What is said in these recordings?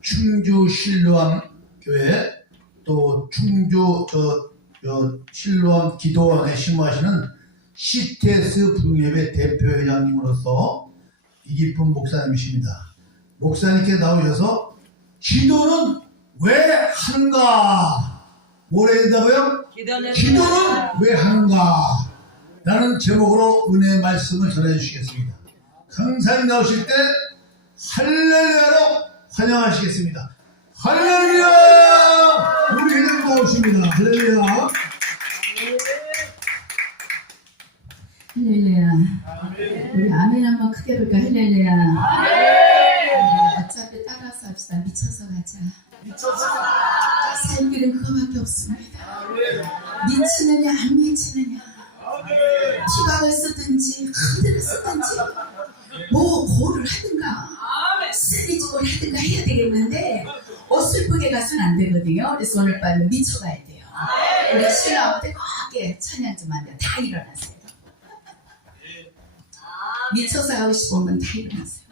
충주 신루암교회 또 충주 신루암 기도원에 심호하시는 CTS 부흥예배 대표회장님으로서 이기쁨 목사님이십니다. 목사님께 나오셔서 기도는 왜 하는가? 뭐래 된다고요? 기도는 왜 하는가? 라는 제목으로 은혜의 말씀을 전해 주시겠습니다. 강사님 나오실 때 할렐루야로 환영하시겠습니다. 할렐루야! 우리 회장님 나오십니다. 할렐루야! 할렐루야. 우리 아멘 한번 크게 볼까? 할렐루야. 어차피 따라서 합시다. 미쳐서 가자. 살 길은 그거밖에 없습니다. 미치느냐 안 미치느냐, 피박을 쓰든지 흔들을 쓰든지 뭐 고를 하든가 쓰리직을 하든가 해야 되겠는데 어슬프게 가서는 안 되거든요. 그래서 오늘 밤에 미쳐가야 돼요. 우리 신랑한테 크게 찬양 좀 하면 다 일어나세요. 미쳐서 하고 싶으면 다 일어나세요.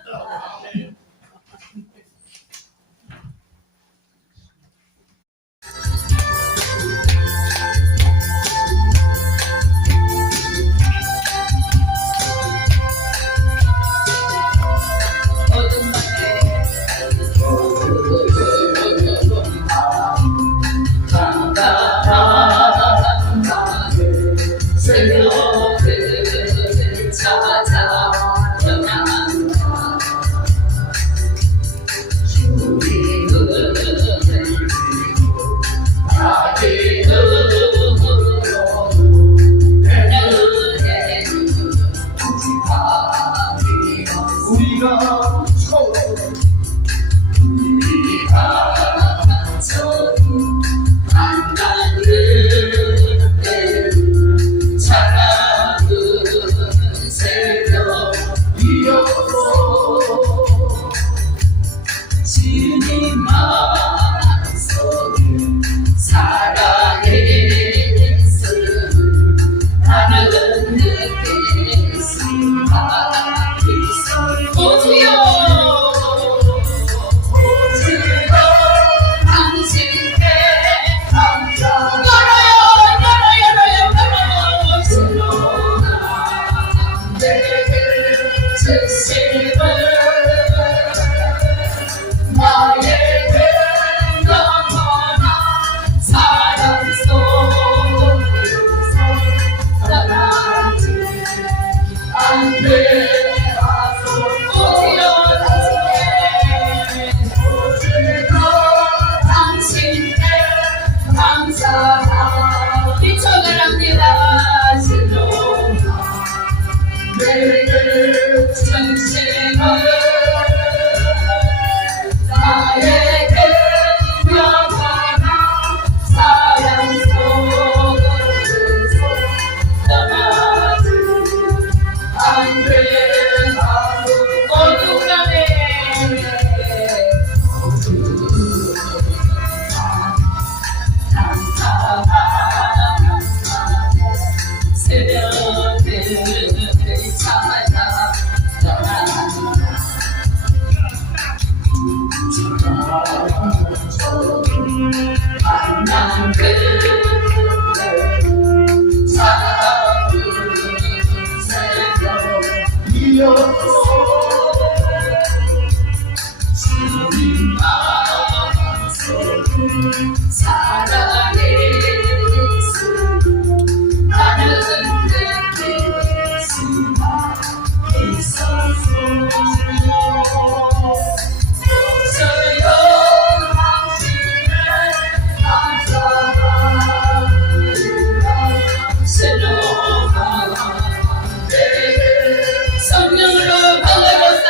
성령으로 발라졌다.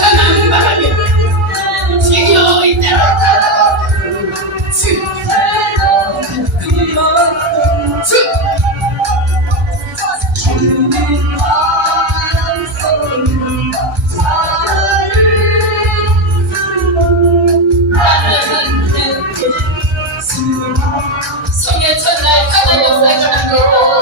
하나님 바람이 지겨 있대로 성의 첫날 하나님 역사가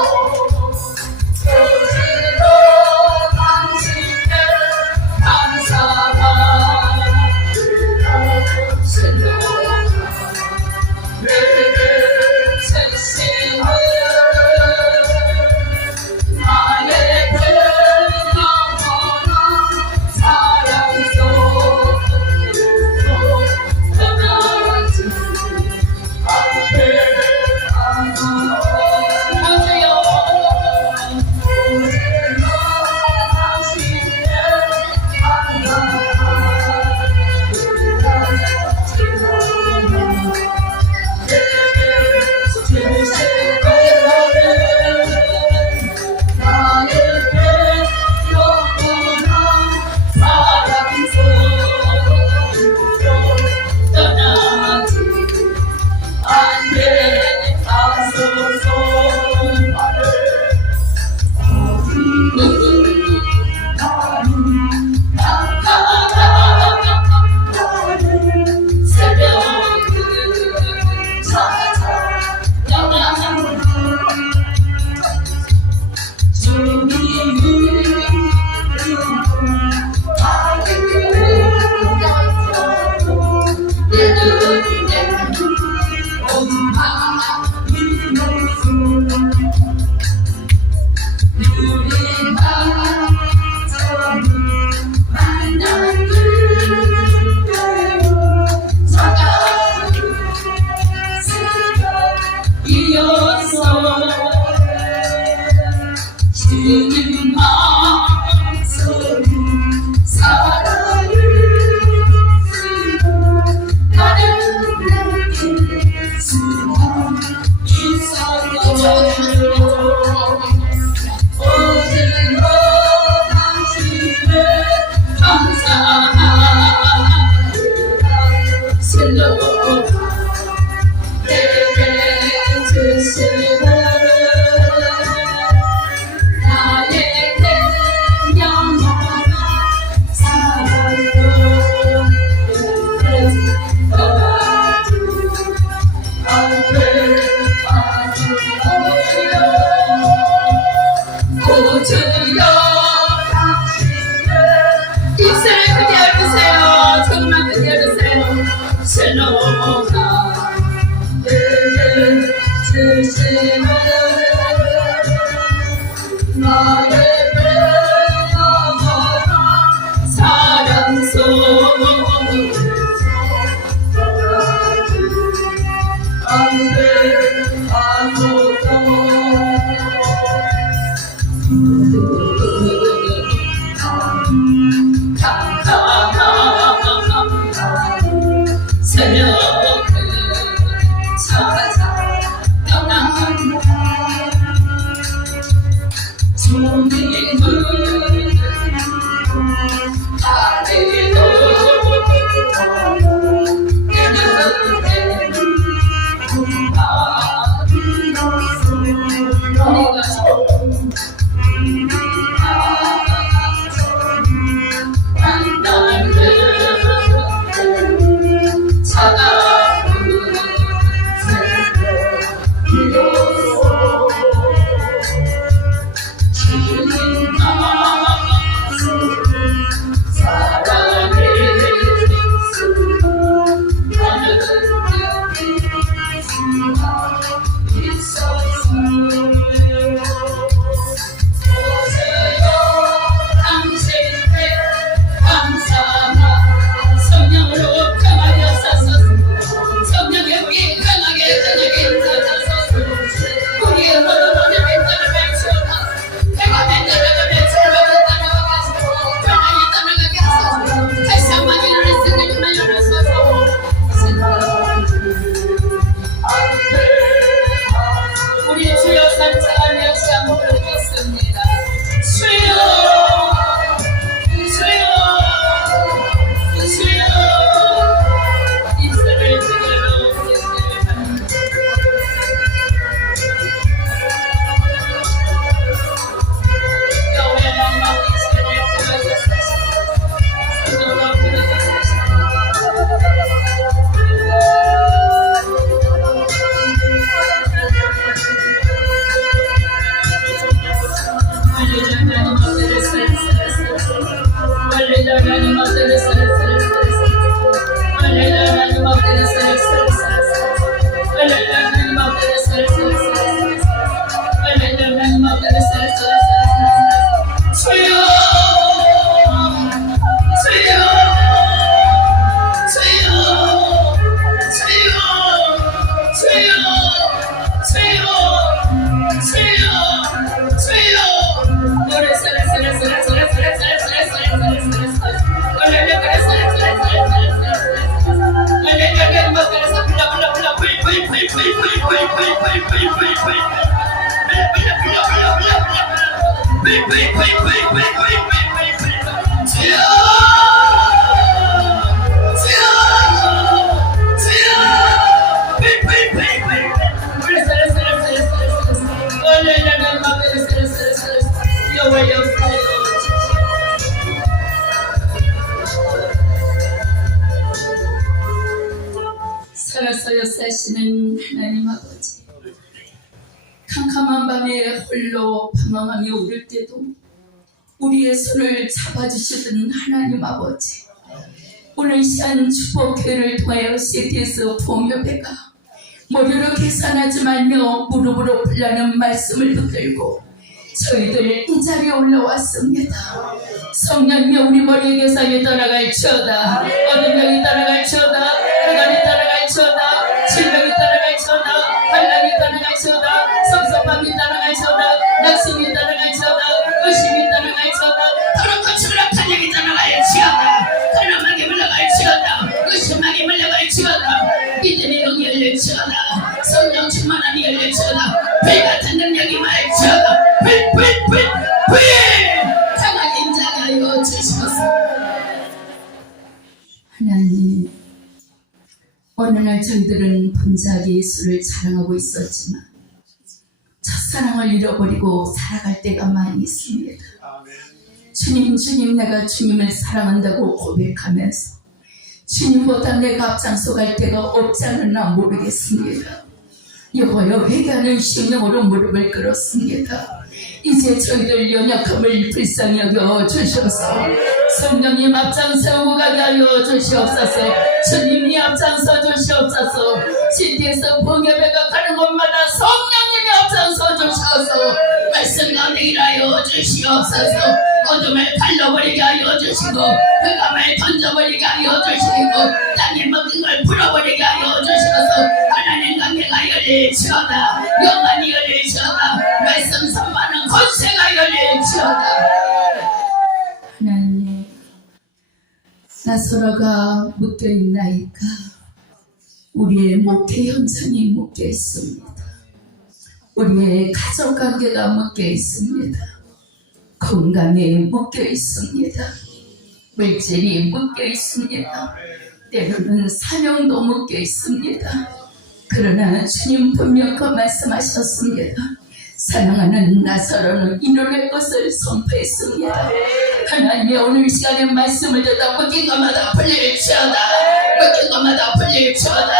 주님 살아서 역사하시는 하나님 아버지, 캄캄한 밤에 홀로 방황하며 울을 때도 우리의 손을 잡아주시던 하나님 아버지, 오늘 시간 축복회를 통하여 CTS 부흥협회가 머리로 계산하지 말며 무릎으로 풀라는 말씀을 붙들고 저희들 이 자리에 올라왔습니다. 성령이 우리 머리에 계산이 따라갈지어다, 어둠력이 따라갈지어다, 흑암이 따라갈지어다, 질병이 따라갈지어다, 환란이 따라갈지어다, 섭섭함이 따라갈지어다, 낙심이 따라갈지어다, 의심이 따라갈지어다, 더럽고 추락한 영이 따라갈지어다, 가난하게 물러갈지어다, 의심하게 물러갈지어다, 믿음의 영이 열릴지어다, 성령 충만함이 열릴지어다, 불 같은 능력이 말지어다, 불 강하게 임자게 하여 주시옵소서. 하나님, 어느 날 저희들은 분자기 예수를 자랑하고 있었지만 첫사랑을 잃어버리고 살아갈 때가 많이 있습니다. 주님, 내가 주님을 사랑한다고 고백하면서 주님보다 내가 앞장서 갈 때가 없지 않았나 모르겠습니다. 여호와여, 회개하는 심령으로 무릎을 꿇었습니다. 이제 저희들 연약함을 불쌍히 여겨 주시옵소서. 성령님 앞장서고 가게 하여 주시옵소서. 주님이 앞장서 주시옵소서. CTS 부흥협회가 가는 곳마다 성령님이 앞장서 주셔서 말씀 가운데 일하여 주시옵소서. 어둠을 갈라버리게 하여 주시고 흑암을 던져버리게 하여 주시고 땅에 먹은 걸 풀어버리게 하여 주셔서 하나님 관계가 열릴지어다, 영안이 열릴지어다, 말씀 선포하는 권세가 열릴지어다. 하나님, 나사로가 묶여있나이까 우리의 목회 현장이 묶여있습니다. 우리의 가족관계가 묶여있습니다. 건강에 묶여있습니다. 물질이 묶여있습니다. 때로는 사명도 묶여있습니다. 그러나 주님 분명 그 말씀하셨습니다. 사랑하는 나사로는 이뤄낼 것을 선포했습니다. 하나님의 오늘 시간에 말씀을 듣다 묶인 것마다 풀릴지어다, 묶인 것마다 풀릴지어다,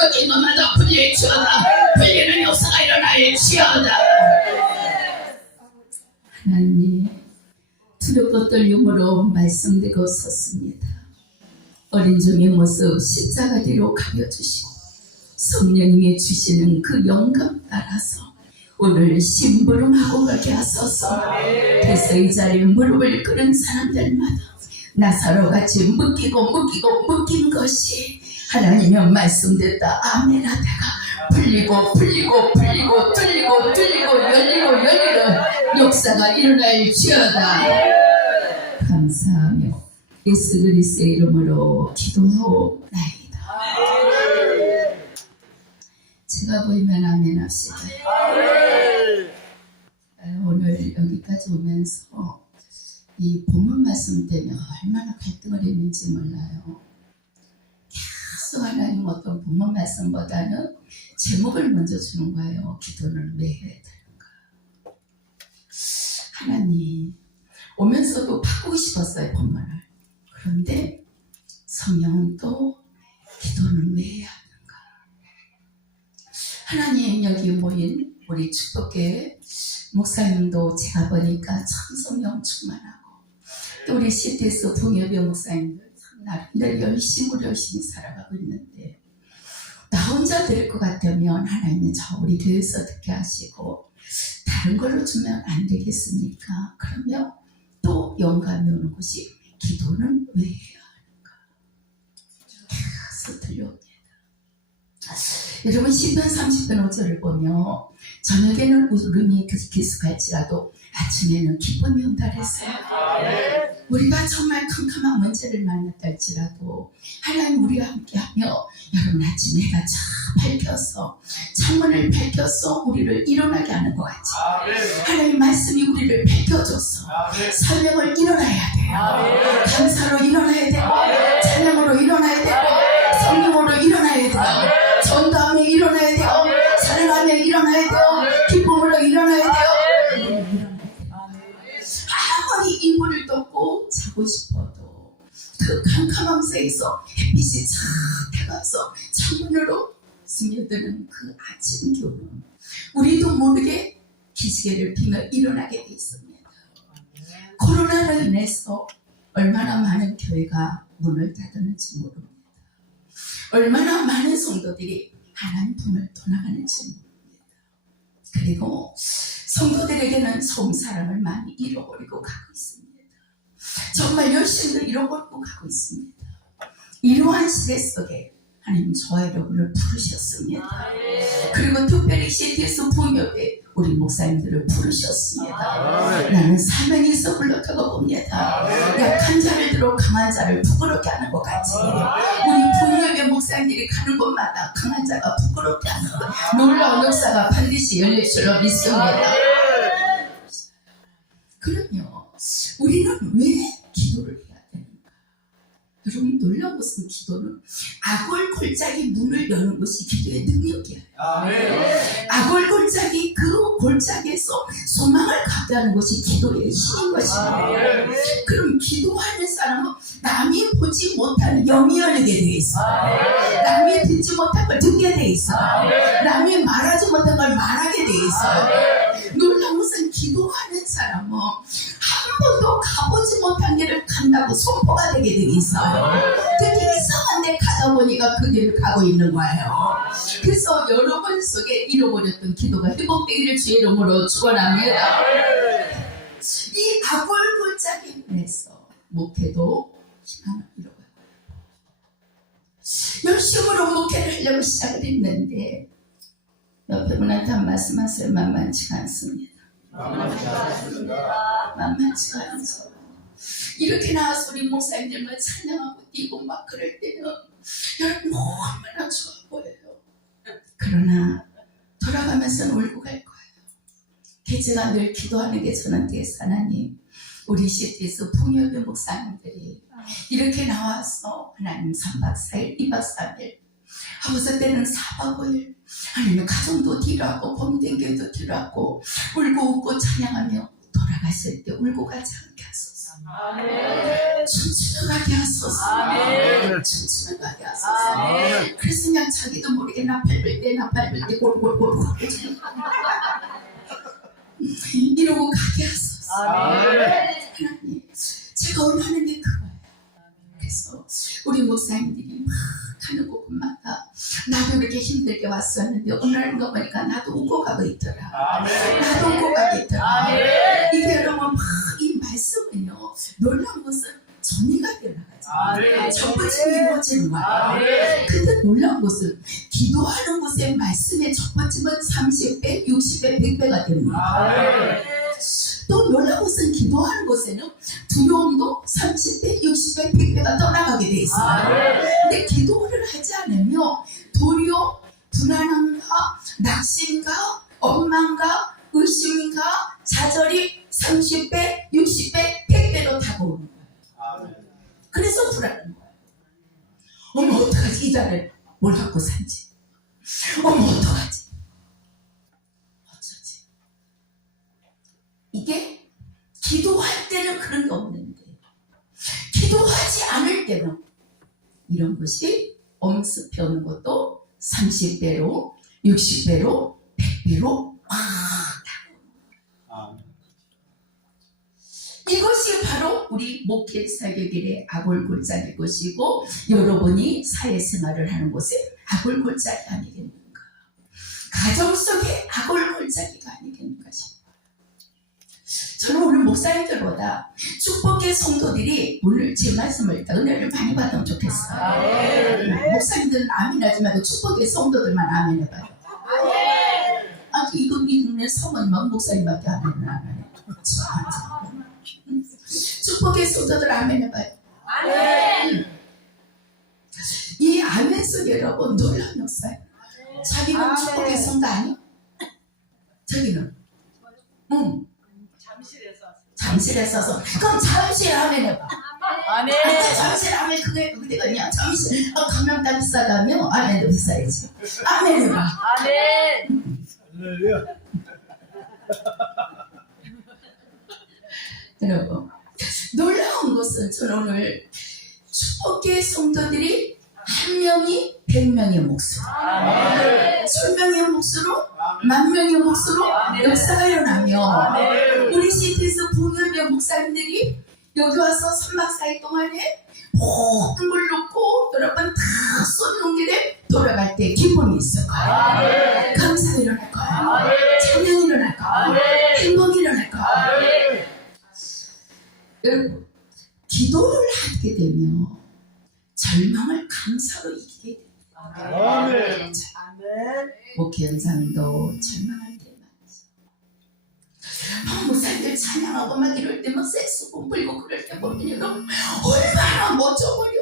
묶인 것마다 풀릴지어다, 풀리는 역사가 일어날지어다. 하나님, 두렵고 떨림으로 말씀드리고 섰습니다. 어린 종의 모습 십자가 뒤로 가려주시고 성령님이 주시는 그 영감 따라서 오늘 심부름하고 가게 하소서. 그래서 이 자리에 무릎을 꿇은 사람들마다 나사로같이 묶인 것이 하나님의 말씀됐다 아멘 하다가 풀리고 뚫리고 열리고 역사가 일어날지어다. 감사하며 예수 그리스도의 이름으로 기도하옵나이다. 제가 보이면 아멘 합시다. 오늘 여기까지 오면서 이 본문 말씀 때문에 얼마나 갈등을 했는지 몰라요. 계속 하나님 어떤 본문 말씀보다는 제목을 먼저 주는 거예요. 기도는 왜 해야 되는가. 하나님, 오면서도 바꾸고 싶었어요, 본문을. 그런데 성령은 또 기도는 왜 해야 하는가. 하나님, 여기 모인 우리 축복교회 목사님도 제가 보니까 참 성령 충만하고 또 우리 CTS 동엽의 목사님들 나름대로 열심히 살아가고 있는데 나 혼자 될 것 같으면 하나님은 저 우리 교회에서 듣게 하시고 다른 걸로 주면 안 되겠습니까? 그러면 또 영감이 오는 것이 기도는 왜 해야 하는가? 계속 들려옵니다. 여러분 시편 30편 5절을 보면 저녁에는 울음이 기숙할지라도 아침에는 기쁨이 온다랬어요. 우리가 정말 캄캄한 문제를 만났다 할지라도 하나님 우리와 함께하며 여러분 아침에 해가 쫙 밝혀서 창문을 밝혀서 우리를 일어나게 하는 것 같이 하나님 말씀이 우리를 밝혀줘서 설명을 일어나야 돼요. 감사로 일어나야 되고 찬양으로 일어나야 되고 성령으로 일어나야 돼요. 전도하며 일어나야 돼요. 사랑하며 일어나야 돼요. 기쁨으로 일어나야 돼요. 아무리 이불을 덮고 자고 싶어도 그 캄캄함 속에서 햇빛이 쫙 다가와서 창문으로 스며드는 그 아침 기운은 우리도 모르게 기지개를 피며 일어나게 돼 있습니다. 코로나로 인해서 얼마나 많은 교회가 문을 닫았는지 모릅니다. 얼마나 많은 성도들이 하나님 품을 떠나가는지 모릅니다. 그리고 성도들에게는 처음 사랑을 많이 잃어버리고 가고 있습니다. 정말 열심히 잃어버리고 가고 있습니다. 이러한 시대 속에 하나님 저와 여러분을 부르셨습니다. 그리고 특별히 CTS 부흥협회 우리 목사님들을 부르셨습니다. 나는 사명이 있어 불렀다고 봅니다. 약한 자를 들어 강한 자를 부끄럽게 하는 것 같이 우리 부흥협회 목사님들이 가는 곳마다 강한 자가 부끄럽게 하는 놀라운 역사가 반드시 열릴 줄로 믿습니다. 그럼요. 우리는 왜 기도를 해야 되는가? 여러분 놀라운 것은 기도는 악월 골짜기 문을 여는 것이 기도의 능력이에요. 악월 골짜기 그 골짜기에서 소망을 갖게 하는 것이 기도의 힘인 것입니다. 그럼 기도하는 사람은 남이 보지 못하는 영이 열리게 돼 있어요. 남이 듣지 못한 걸 듣게 돼 있어요. 남이 말하지 못한 걸 말하게 돼 있어요. 놀라운 것은 기도하는 사람은 한 번도 가보지 못한 길을 간다고 선포가 되게 돼 있어요. 특히 이상한 데 가다 보니까 그 길을 가고 있는 거예요. 그래서 여러분 속에 잃어버렸던 기도가 회복되기를 주의 이름으로 축원합니다. 이 악월 골짜기 문에서 목회도 희망을 잃어가요. 열심으로 목회를 하려고 시작을 했는데 옆에 분한테 한 말씀하세요. 만만치가 않습니다. 만만치가 않죠. 이렇게 나와서 우리 목사님들만 찬양하고 뛰고 막 그럴 때는 여러분 얼마나 좋아 보여요. 그러나 돌아가면서는 울고 갈 거예요. 제가 늘 기도하는 게 저는 하나님 우리 CTS 부흥협회 목사님들이 이렇게 나와서 하나님 3박 4일 2박 3일 하고서 때는 4박 5일 아니면 가정도 뒤로하고 범댕교도 뒤로하고 울고 웃고 찬양하며 돌아갔을 때 울고 가지 않게 하소서. 춤추며 가게 하소서. 춤추며 가게 하소서. 그래서 그냥 자기도 모르게 나 밟을 때 골골골 이러고 가게 하소서. 하나님 제가 원하는 게 그거예요. 그래서 우리 목사님들이 막 가는 곳마다 나도 이렇게 힘들게 왔었는데 오늘 거 보니까 나도 웃고 가고 있더라. 나도 웃고 가고 있더라. 이게 여러분 이 말씀은요 놀라운 것은 정의가 되어나가죠. 첫번째 이루어지는 거예요. 근데 놀라운 것은 기도하는 곳에 말씀의 첫 번째는 30배, 60배, 100배가 됩니다. 또 놀라운 것은 기도하는 곳에는 두려움도 30배, 60배, 100배가 떠나가게 돼 있어요. 근데 기도를 하지 않으면 도리어 불안함과 낙심과 원망과 의심과 좌절이 30배, 60배, 100배로 다가오는 거예요. 그래서 불안한 거예요. 어머 어떡하지 이 자를 뭘 갖고 산지. 어머 어떡하지. 어쩌지. 이게 기도할 때는 그런 게 없는데 기도하지 않을 때는 이런 것이 엄습해 오는 것도 30배로 60배로 100배로 이것이 바로 바로 우리 목회 사역일의 아골골짜기 곳이고 여러분이 사회생활을 하는 곳에 아골골짜기 아니겠는가? 가정 속에 아골골짜기가 아니겠는가 싶어요. 저는 오늘 목사님들보다 축복의 성도들이 오늘 제 말씀을 일단 은혜를 많이 받으면 좋겠어요. 목사님들은 아멘 하지 말고 축복의 성도들만 아멘 해봐요. 이거 믿는 성원만 목사님밖에 아멘을 안 하네. 축복의 성도들 아멘 해봐요. 이 아멘 속에 여러분 놀라운 역사예요. 자기는 축복의 성도 아니야? 자기는 잠실에 써서 그럼 잠실 아멘 해봐. 아멘. 잠실 아멘 그게거든요. 잠실 감명다 비싸다며 아멘도 비싸야지. 아멘 해봐. 아멘. 여러분 놀라운 것은 저는 오늘 축복의 성도들이 한 명이 100명의 몫으로, 1000명의 몫으로, 10,000명의 몫으로 역사가 일어나며 우리 시티에서 부흥의 목사님들이 여기 와서 3박 4일 동안에 모든 걸 놓고 여러분 다 쏟는 길에 돌아갈 때 기쁨이 있을 거예요. 감사가 일어날 거예요. 찬양이 일어날 거예요. 행복이 일어날 거예요. 여러분 기도를 하게 되면 절망을 감사로 이기게 됩니다. 목회 현상도 절망할 때 많죠. 목사님들 찬양하고 막 이럴 때 막 섹스고 불고 그럴 때 보면 여러분 얼마나 멋져버려.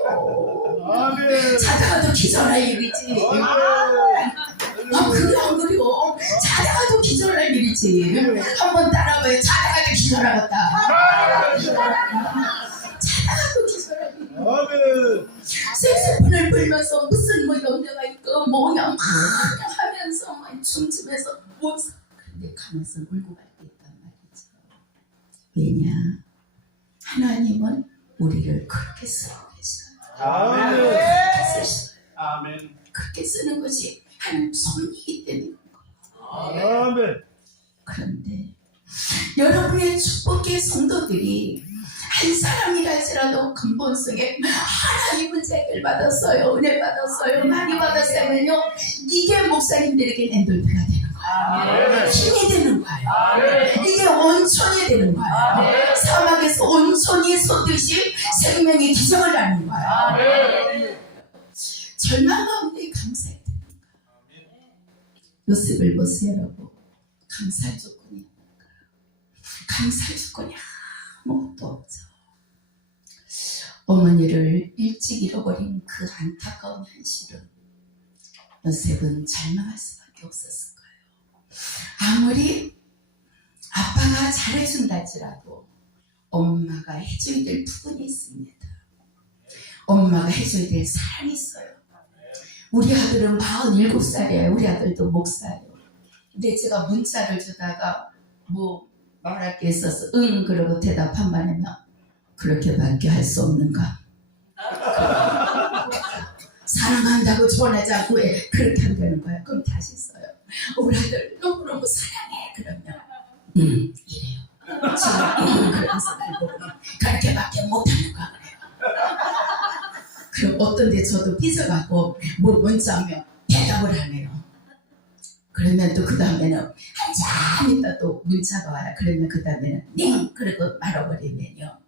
자다가도 기절할 일이지. 그래 안 그래요? 자다가도 기절할 일이지. 한번 따라와요. 자다가도 기절하겠다. 자다가도 기절할 일이지. 색소폰을 불면서 무슨 뭐 염려가 있고 뭐냐 하면서 막 춤추면서 못 사. 근데 가면서 울고 갈 때 있단 말이죠. 왜냐? 하나님은 우리를 그렇게 쓰고 계셔요. 그렇게 쓰셔요. 그렇게 쓰는 것이 하나님 섭리이기 때문에 그런 거예요. 그런데 여러분의 축복의 성도들이 한 사람이라 할지라도 근본성에 하나님은 재를 받았어요. 은혜 받았어요. 많이 받았으면요 이게 목사님들에게 엔돌피가 되는 거예요. 힘이 되는 거예요. 이게 온천이 되는 거예요. 사막에서 온천이 솟듯이 생명의 기적을 나는 거예요. 절망 가운데 감사해야 되는 거예요. 요셉을 보세요 여러분. 감사할 조건이 감사할 조건이 아무것도 없죠. 어머니를 일찍 잃어버린 그 안타까운 현실은 요셉은 절망할 수밖에 없었을 거예요. 아무리 아빠가 잘해준다 할지라도 엄마가 해줘야 될 부분이 있습니다. 엄마가 해줘야 될 사랑이 있어요. 우리 아들은 47살이에요. 우리 아들도 목사예요. 근데 제가 문자를 주다가 뭐 말할 게 있어서 응 그러고 대답 한번 하면 그렇게밖에 할 수 없는가? 사랑한다고 전하지 않고 왜 그렇게 한다는 거야? 그럼 다시 써요. 우리 아들 너무너무 사랑해. 그러면 이래요. 지금 그러면서 날 보고 그렇게밖에 못하는 거야 그래요. 그럼 어떤 데 저도 삐져갖고 뭐 문자하면 대답을 하네요. 그러면 또 그 다음에는 한참 있다 또 문자가 와요. 그러면 그 다음에는 네 그리고 말아버리면요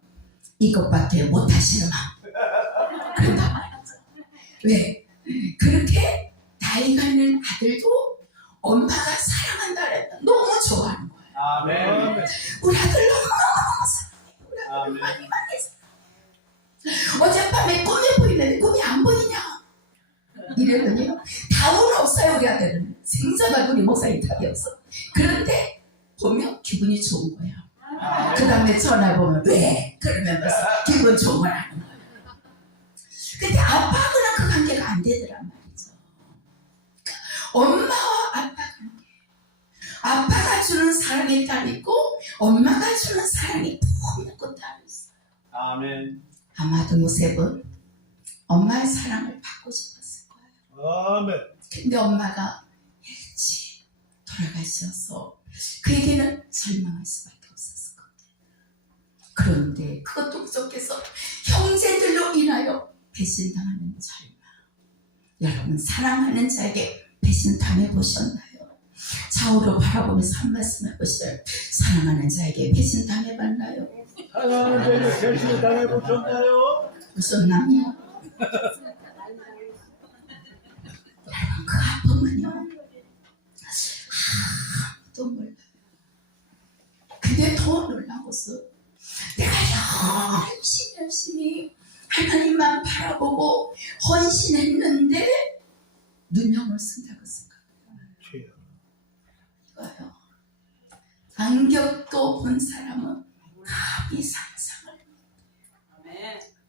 이것밖에 못하시는 마 그런단 말이죠. 왜? 그렇게 나이가 있는 아들도 엄마가 사랑한다 그랬다 너무 좋아하는 거예요. 우리 아들 너무 사랑해. 우리 아들 많이 사랑해. 어젯밤에 꿈이 보이는데 꿈이 안 보이냐 이랬더니요 답은 없어요. 우리 아들은 생전하고 우리 목사님 답이 없어. 그런데 보면 기분이 좋은 거예요. 그 다음에 전화 보면 왜? 그러면 기분 좋은 걸 하는 거예요. 근데 아빠하고는 그 관계가 안 되더란 말이죠. 엄마와 아빠 관계. 아빠가 주는 사랑이 따로 있고 엄마가 주는 사랑이 푹 따로 있어요. 아마도 요셉은 엄마의 사랑을 받고 싶었을 거예요. 근데 엄마가 일찍 돌아가셔서 그에게는 절망할 수밖에 없었을 겁니다. 그런데 그것도 부족해서 형제들로 인하여 배신당하는 삶. 여러분 사랑하는 자에게 배신당해 보셨나요? 좌우로 바라보면서 한 말씀 해보시죠. 사랑하는 자에게 배신당해봤나요? 사랑하는 자에게 배신을 당해보셨나요? 보셨나요? 여러분 그 아픔은요 아무도 몰라요. 근데 더 놀라운 것은 내가 열심히 하나님만 바라보고 헌신했는데 누명을 쓴다고 생각해요. 이거요. 안격도 본 사람은 감히 상상을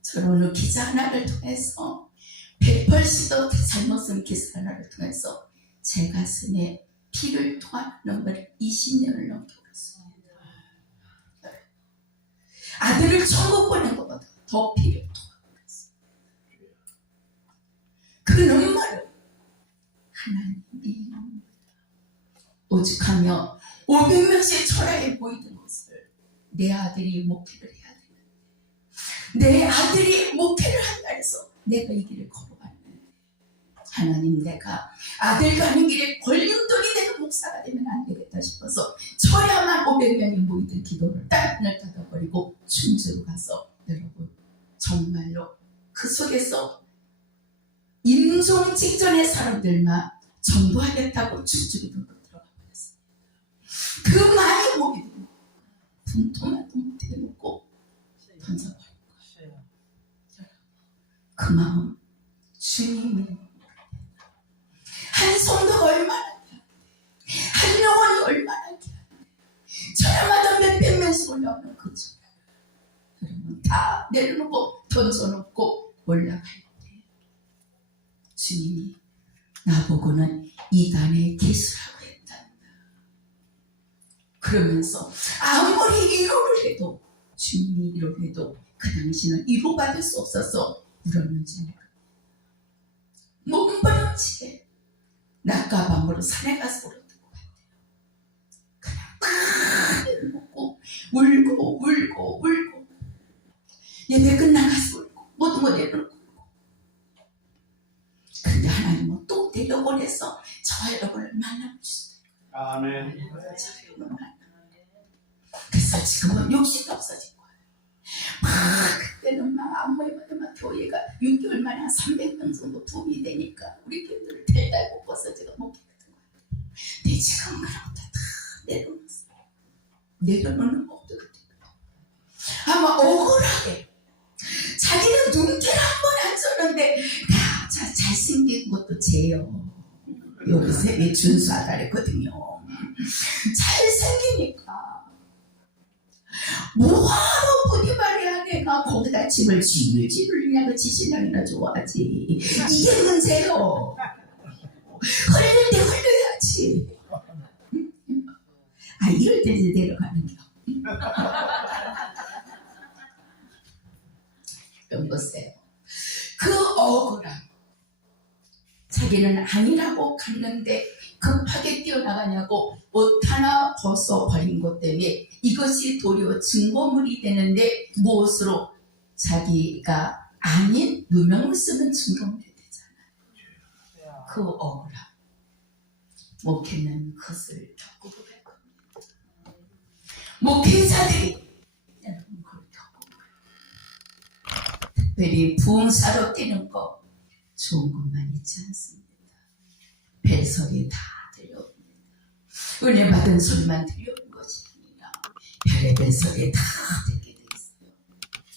저는 오늘 기사 하나를 통해서 180도 잘못 쓴 기사 하나를 통해서 제 가슴에 피를 토하는 걸 20년을 넘겨버렸습니다. 아들을 천국 보낸 것보다 더 피를 토하버렸습니다. 그는 말은 하나님이 오죽하며 500명씩 철야에 모이던 것을 내 아들이 목회를 해야 되는데 내 아들이 목회를 한다 해서 내가 이 길을 걸어갔는데 하나님 내가 아들 가는 길에 걸림돌이 되는 목사가 되면 안 되겠다 싶어서 철야만 500명이 모이던 기도를 딴을 닫아버리고 춘주로 가서 여러분 정말로 그 속에서 임종 직전의 사람들만 전도하겠다고 죽죽이던 거 들어가 버렸습니다. 그 많이 모이던 분통만도 못해 놓고 던져버린 거예요. 그 마음 주님이 한 성도가 얼마나 한 영혼이 얼마나 저녁마다 몇백 명씩 올라오는 거죠. 여러분 다 내려놓고 던져놓고 올라갈 때 주님이 나보고는 이단의 기수라고 했단다. 그러면서 아무리 위로를 해도 주님이 위로를 해도 그 당시는 위로받을 수 없어서 울었는지 모릅니다. 몸부림치게 낮가방으로 산에 가서 울었던 것 같아요. 그냥 막 먹고 울고 예배 끝나가서 울고 모든 거 내려놓고 울고. 근데 하나님은 또 내려보내서 저와 여러분을 만나주셨어요. 아멘. 그래서 지금은 욕심이 없어진 거예요. 그때는 막 안모임마다 막 교회가 6개월 만에 한 300명 정도 부흥이 되니까 우리 교회들을 대달 뽑아서 제가 목회했던 거예요. 근데 지금은 그런 것도 다 내려놓았어요. 내려놓는 법도 그때 아마 억울하게 자기는 눈길 한 번 안 썼는데 잘생긴 것도 죄요. 요새 준수하다랬거든요. 잘생기니까 뭐하러 부디말해야 내가 거기다 집을 지으냐 그 지신랑이나 좋아하지. 이게 문제요. 흘릴 때 흘려야지. 아 이럴 때 이제 내려가는 겨. 여보세요. 그 억울함. 자기는 아니라고 갔는데 급하게 뛰어나가냐고 옷 하나 벗어버린 것 때문에 이것이 도리어 증거물이 되는데 무엇으로 자기가 아닌 누명을 쓰는 증거물이 되잖아요. 그 억울함. 목회는 그것을 겪고 갈 겁니다. 목회자들이 여러분 그걸 겪고 특별히 부흥사로 뛰는 거 좋은 것만 있지 않습니다. 벨소리 다 들려옵니다. 은혜 받은 소리만 들려오는 것이 아니라 별의별 소리 다 듣게 돼 있어요.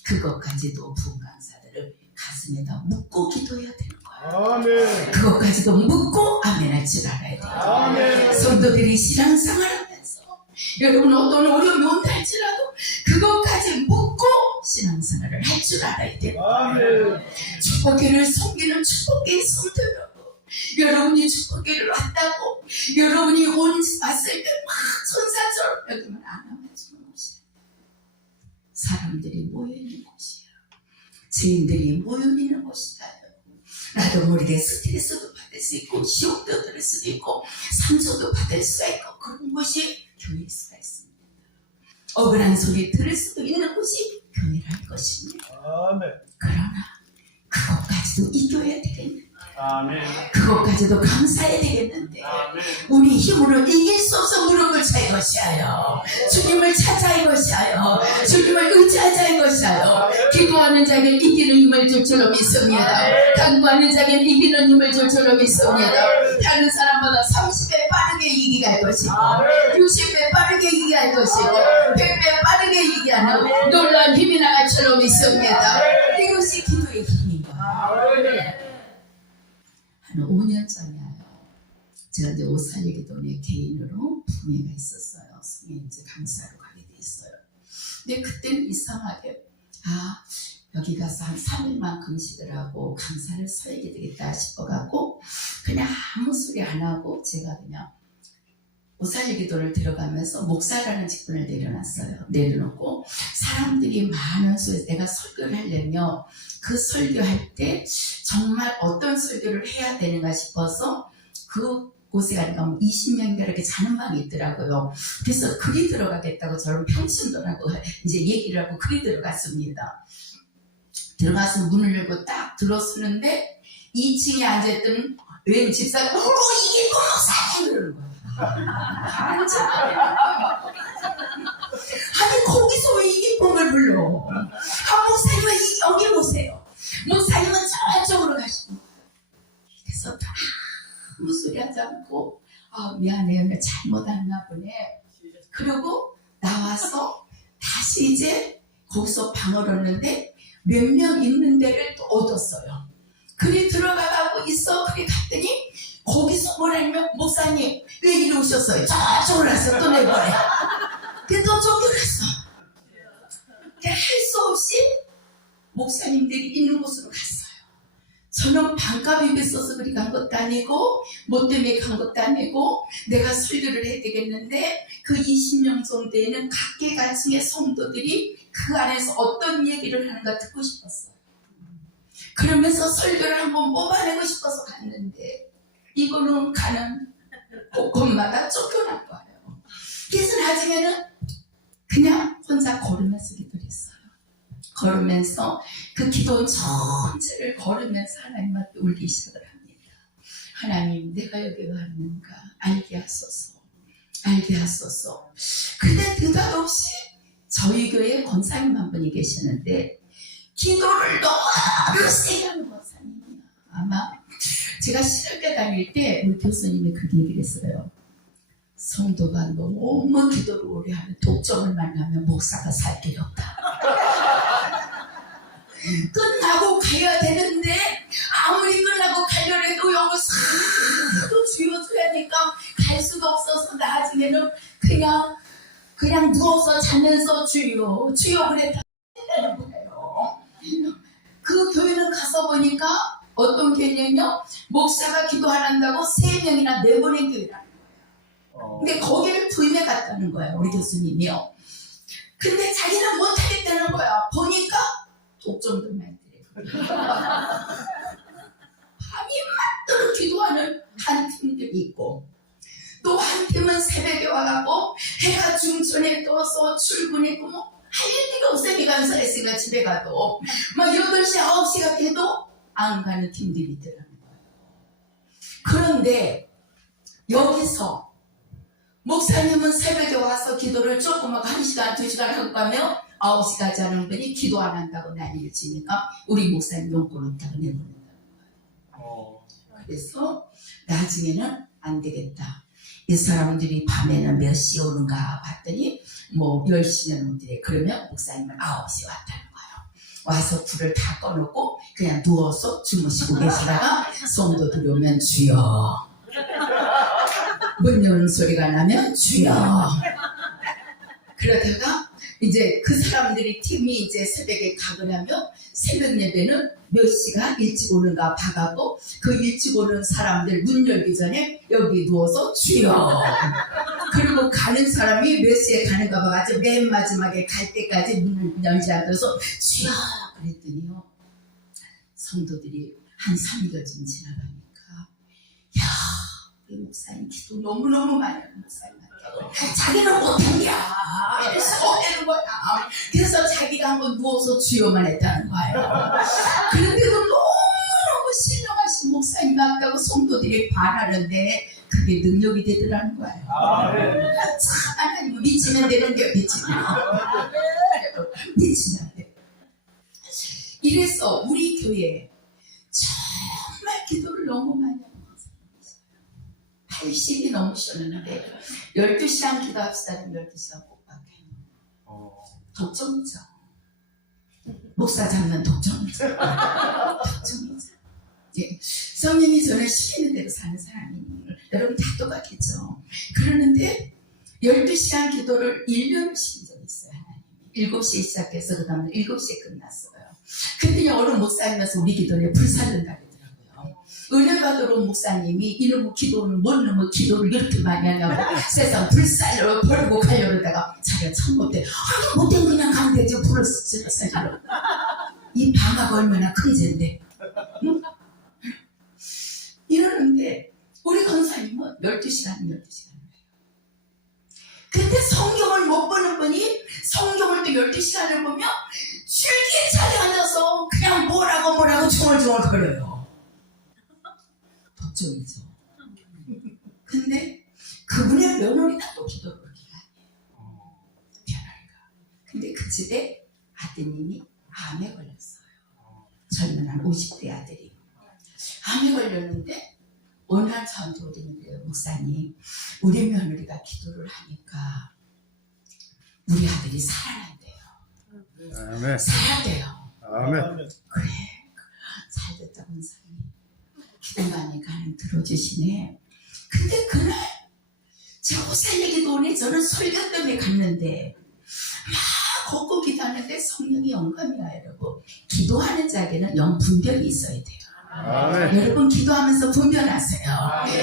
그것까지도 부흥 강사들을 가슴에다 묻고 기도해야 되는 거예요. 아멘. 그것까지도 묻고 아멘할 줄 알아야 돼요. 아멘. 성도들이 신앙생활하면서 여러분 어떤 어려움이 온다 할지라도 그것까지 묻고 신앙생활을 할 줄 알아야 돼요. 아멘. 축복교를 섬기는 축복교의 성도라고 여러분이 축복교를 왔다고 여러분이 왔을 때 막 천사처럼 여기만 안아주는 곳이야. 사람들이 모여있는 곳이야. 죄인들이 모여있는 곳이다. 나도 모르게 스트레스도 받을 수 있고 시험도 들을 수도 있고 상처도 받을 수가 있고 그런 곳이 교회일 수가 있습니다. 억울한 소리 들을 수도 있는 곳이 교회랄 것입니다. 아멘. 그러나 그것까지도 이겨야 되겠는데, 아멘. 그것까지도 감사해야 되겠는데, 아멘. 우리 힘으로 이길 수 없어 무릎을 차 이것이하여, 주님을 찾아 이것이하여, 주님을 의지하자 이것이하여, 기도하는 자에게 이기는 힘을 줄 줄로 믿습니다. 간구하는 자에게 이기는 힘을 줄 줄로 믿습니다. 다른 사람보다 30배 빠르게 이기게 할 것이고, 60배 빠르게 이기게 할 것이고, 100배 빠르게 이기게 하는 놀라운 힘이 나갈 줄로 믿습니다. 이것이 기도의 힘인 거예요. 한 5년 전이에요. 제가 이제 옷살리기도회 개인으로 분회가 있었어요. 성에 이제 강사로 가게 됐어요. 근데 그때는 이상하게 여기 가서 한 3일만 금식을 하고 강사를 서야게 되겠다 싶어갖고 그냥 아무 소리 안 하고 제가 그냥 옷살리기도를 들어가면서 목사라는 직분을 내려놓고 사람들이 많은 속에서 내가 설교를 하려면 그 설교할 때 정말 어떤 설교를 해야 되는가 싶어서 그곳에 가니까 20명이 이렇게 자는 방이 있더라고요. 그래서 그리 들어가겠다고 저를 평신도라고 이제 얘기를 하고 그리 들어갔습니다. 들어가서 문을 열고 딱 들어서는데 2층에 앉아있던 웬 집사가 이게 목사님 그러는 거예요. 아니 거기서 왜 이 기쁨을 불러? 목사님은 여기 오세요. 목사님은 저쪽으로 가시는 거예요. 그래서 아무 소리 하지 않고 미안해요, 내가 잘못했나 보네. 그리고 나와서 다시 이제 거기서 방을 얻는데 몇 명 있는 데를 또 얻었어요. 그리 들어가고 있어. 그리 갔더니 거기서 뭐라냐면 목사님 왜 이리 오셨어요? 저쪽으로 가서 또 내버려. 근데 또 저기로 갔어. 할 수 없이 목사님들이 있는 곳으로 갔어요. 저는 반값 입에 써서 그리 간 것도 아니고 뭐 때문에 간 것도 아니고 내가 설교를 해야 되겠는데 그 20명 정도에는 각계각층의 성도들이 그 안에서 어떤 얘기를 하는가 듣고 싶었어요. 그러면서 설교를 한번 뽑아내고 싶어서 갔는데 이거는 가는 곳마다 쫓겨날 거예요. 그래서 나중에는 그냥 혼자 걸으면서 기도를 했어요. 걸으면서 그 기도 전체를 걸으면서 하나님 앞에 울기 시작을 합니다. 하나님, 내가 여기 왔는가 알게 하소서. 알게 하소서. 근데 느닷없이 저희 교회에 권사님 한 분이 계시는데 기도를 너무 세게 하는 권사님이야. 아마 제가 신학교 다닐 때 우리 교수님이 그렇게 얘기를 했어요. 성도가 너무 기도를 오래 하면 독점을 만나면 목사가 살 길이 없다. 끝나고 가야 되는데 아무리 끝나고 가려고 해도 여기서 또 주여줘야 하니까 갈 수가 없어서 나중에는 그냥 누워서 자면서 주여 그랬다. 그 교회는 가서 보니까 어떤 교회냐면 목사가 기도 안 한다고 3명이나 내보낸 교회라는 거예요. 근데 거기를 부임해 갔다는 거예요. 우리 교수님이요. 근데 자기는 못하겠다는 거야. 보니까 독점들만 있더래. 밤이 맞도록 기도하는 한 팀들이 있고 또 한 팀은 새벽에 와가고 해가 중천에 떠서 출근했고 할 일이 없으니까 간사했으니까 집에 가도 막 8시 9시가 돼도 안 가는 팀들이 있더라는 거예요. 그런데 여기서 목사님은 새벽에 와서 기도를 조금 하고 1시간 2시간 하고 가면 9시까지 하는 분이 기도 안 한다고 난리를 치니까 우리 목사님 용돈 없다고 내보낸다는 거예요. 그래서 나중에는 안 되겠다. 이 사람들이 밤에는 몇 시에 오는가 봤더니 뭐 10시는 오더래. 그러면 목사님은 9시에 왔다는 거예요. 와서 불을 다 꺼놓고 그냥 누워서 주무시고 계시다가 성도 들어오면 주여, 문 여는 소리가 나면 주여. 그러다가 이제 그 사람들이 팀이 이제 새벽에 가거나 하면 새벽 예배는 몇 시간 일찍 오는가 봐가고 그 일찍 오는 사람들 문 열기 전에 여기 누워서 주여. 그리고 가는 사람이 몇 시에 가는가 봐가지고 맨 마지막에 갈 때까지 문을 열지 않아서 주여 그랬더니요. 성도들이 한 3일쯤 지나가니까 야, 우리 목사님 기도 너무너무 많이 하는 목사님한테 자기는 못했냐 해서 되는 거야. 그래서 자기가 한번 누워서 주여만 했다는 거예요. 그런데도 너무너무 신령하신 목사님 같다고 성도들이 반하는데 그게 능력이 되더라는 거예요. 참 하나님은 미치면 되는 게 미치면 미치면 돼. 이래서 우리 교회 정말 기도를 너무 많이 하는 거예요. 80이 넘으셨는데 12시간 기도합시다. 12시간 꼭 박혀요. 독점이죠. 목사 잡는 독점이죠. 독점이죠. 예. 성령이 저를 시키는 대로 사는 사람이 여러분 다 똑같겠죠. 그러는데 12시간 기도를 1년을 시킨 적이 있어요. 하나님 7시에 시작해서 그 다음에 7시에 끝났어요. 그랬더니 어느 목사님에서 우리 기도에 불살른다 그러더라고요. 은혜 받으러 온 목사님이 이놈의 기도는 뭔 놈의 기도를 이렇게 많이 하냐고 세상 불살로 버리고 가려고 그러다가 자기가 참 못해. 아니 못해 그냥 가면 되지 불을 쓰러서 이 방아가 얼마나 큰 죄인데. 응? 이러는데 우리 권사님은 12시간은 12시간이에요. 근데 성경을 못 보는 분이 성경을 또 12시간을 보면 줄기차게 앉아서 그냥 뭐라고 중얼중얼 거려요. 독점이죠. 근데 그분의 며느리가 또 기도를 그렇게 해요. 며느리가. 근데 그 집에 아드님이 암에 걸렸어요. 젊은 한 50대 아들이. 암에 걸렸는데 어느 날 저한테 오더니 목사님 우리 며느리가 기도를 하니까 우리 아들이 살아난대요. 아멘. 살아대요. 아멘. 그래 잘 됐다 목사님. 기도만이 가는 들어주시네. 근데 그날 제가 옷 살리기도 오네. 저는 설교 때문에 갔는데 막 걷고 기도하는데 성령이 영감이야. 여러분 기도하는 자에게는 영 분별이 있어야 돼요. 아멘. 여러분 기도하면서 분별하세요.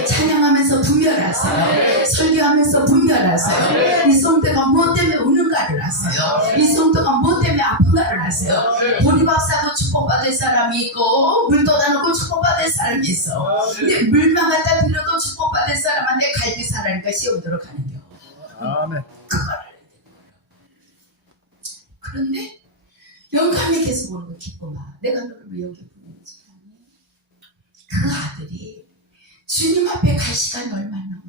찬양하면서 분별하세요. 설교하면서 분별하세요. 이 성도가 뭐 때문에 우는가를 아세요. 이 성도가 뭐 때문에 아픈가를 아세요. 보리밥사도 축복받을 사람이 있고 물 떠다놓고 축복받을 사람이 있어. 근데 물만 갖다 들여도 축복받을 사람한테 갈비 사라니까 시험 들어가는 겨. 아멘. 그런데 영감이 계속 오는 거 기뻐마. 내가 너를 왜 여기 보내지? 그 아들이 주님 앞에 갈 시간이 얼마 남았다는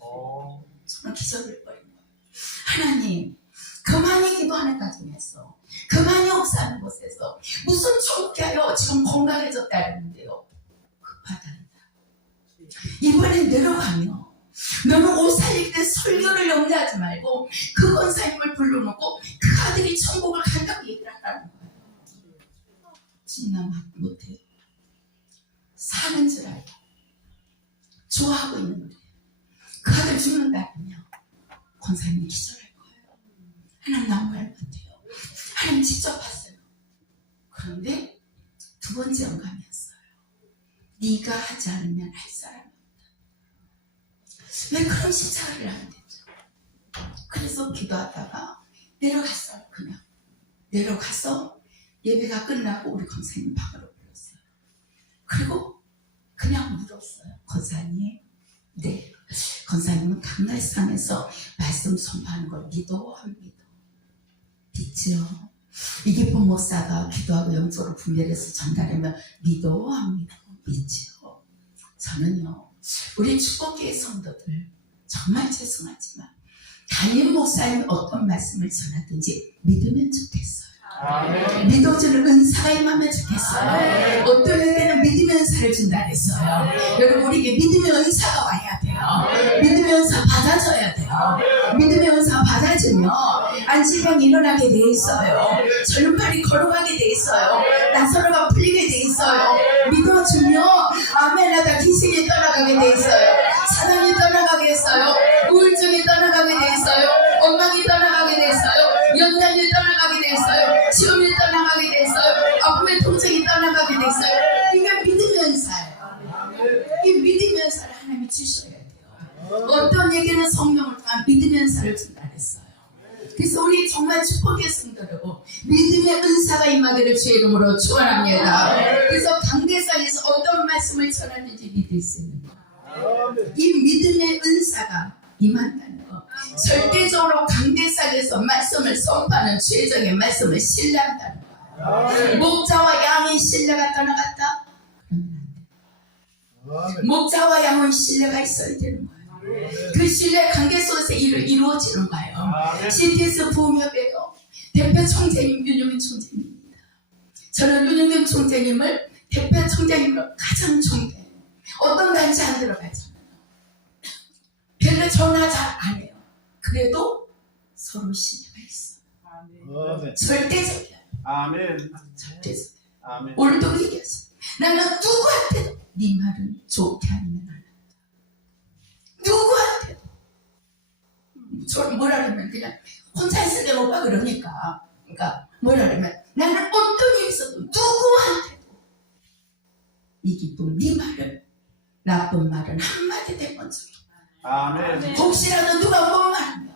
거예요. 정말 기절을 버린 거예요. 하나님 그만히 기도하는 가정에서 그만히 옥사하는 곳에서 무슨 좋게 하여 지금 건강해졌다는데요. 급하단다. 이번엔 내려가며 너는 옷 살릴 때 설교를 염려하지 말고 그 권사님을 불러놓고 그 아들이 천국을 간다고 얘기를 하라는 거예요. 진나 못해요. 사는 줄 알고 좋아하고 있는 거예요. 그 아들 죽는다면요 권사님이 기절할 거예요. 하나님 나무 말 못해요. 하나님 직접 봤어요. 그런데 두 번째 영감이었어요. 네가 하지 않으면 할 사람이 없다. 왜 그런 십자가를 안 되죠? 그래서 기도하다가 내려갔어요. 그냥 내려가서 예배가 끝나고 우리 권사님 방으로 불렀어요. 그리고 그냥 물었어요. 권사님, 네. 권사님은 강날산에서 말씀 선포하는 걸 믿어 안 믿어? 믿죠. 이기쁜 목사가 기도하고 영적으로 분별해서 전달하면 믿어 안 믿어? 믿죠. 저는요 우리 축복교회 성도들 정말 죄송하지만 담임 목사님 어떤 말씀을 전하든지 믿으면 좋겠어요. 믿어주는 은사가 임하면 좋겠어요. 어떤 때는 믿음의 은사를 준다 그랬어요. 여러분 우리에게 믿음의 은사가 와야 돼요. 믿음의 은사 받아줘야 돼요. 믿음의 은사 받아주면 안질병이 일어나게 돼 있어요. 젊은팔이 걸어가게 돼 있어요. 나사로가 풀리게 돼 있어요. 믿어주면 아멘하다 기생이 떠나가게 돼 있어요. 사랑이 떠나가게 했어요. 우울증이 떠나가게 돼 있어요. 엉망이 떠나가게 돼 있어요. 연단이 떠나가게 돼 있어요. 시험이 떠나가게 돼 있어요. 아픔의 통증이 떠나가게 돼 있어요. 이게 믿음의 은사예요. 이 믿음의 은사를 하나님이 주셔야 돼요. 어떤 얘기는 성령을 통한 믿음의 은사를 준다 했어요. 그래서 우리 정말 축복의 성도라고 믿음의 은사가 임하기를 주의 이름으로 축원합니다. 그래서 강대상에서 어떤 말씀을 전하는지 믿을 수 있는 거예요. 이 믿음의 은사가 임한다는 거 절대적으로 강대상에서 말씀을 선포하는 최적의 말씀을 신뢰한다는 거예요. 목자와 양의 신뢰가 떠나갔다? 목자와 양의 신뢰가 있어야 되는 거예요. 그 신뢰 관계 속에서 이루어지는 거예요. CTS 부흥협회요. 대표 총재님 윤영균 총재님입니다. 저는 윤영균 총재님을 대표 총재님으로 가장 존경해요. 어떤 단체 안 들어가잖아요. 별로 전화 잘 안 해요. 그래도 서로 신뢰가 있어. 절대적이야. 절대적. 오늘도 얘기했어. 나는 누구한테도 네 말은 좋게 하면 안 한다. 누구한테도. 저는 뭐라 그러면 그냥 혼자 있을 때 오빠 그러니까 뭐라 그러면 나는 어떤 일이 있어도 누구한테도 이 기쁨 네 말은 나쁜 말은 한마디 대본 적이 아멘. 혹시라도 누가 뭐 말하면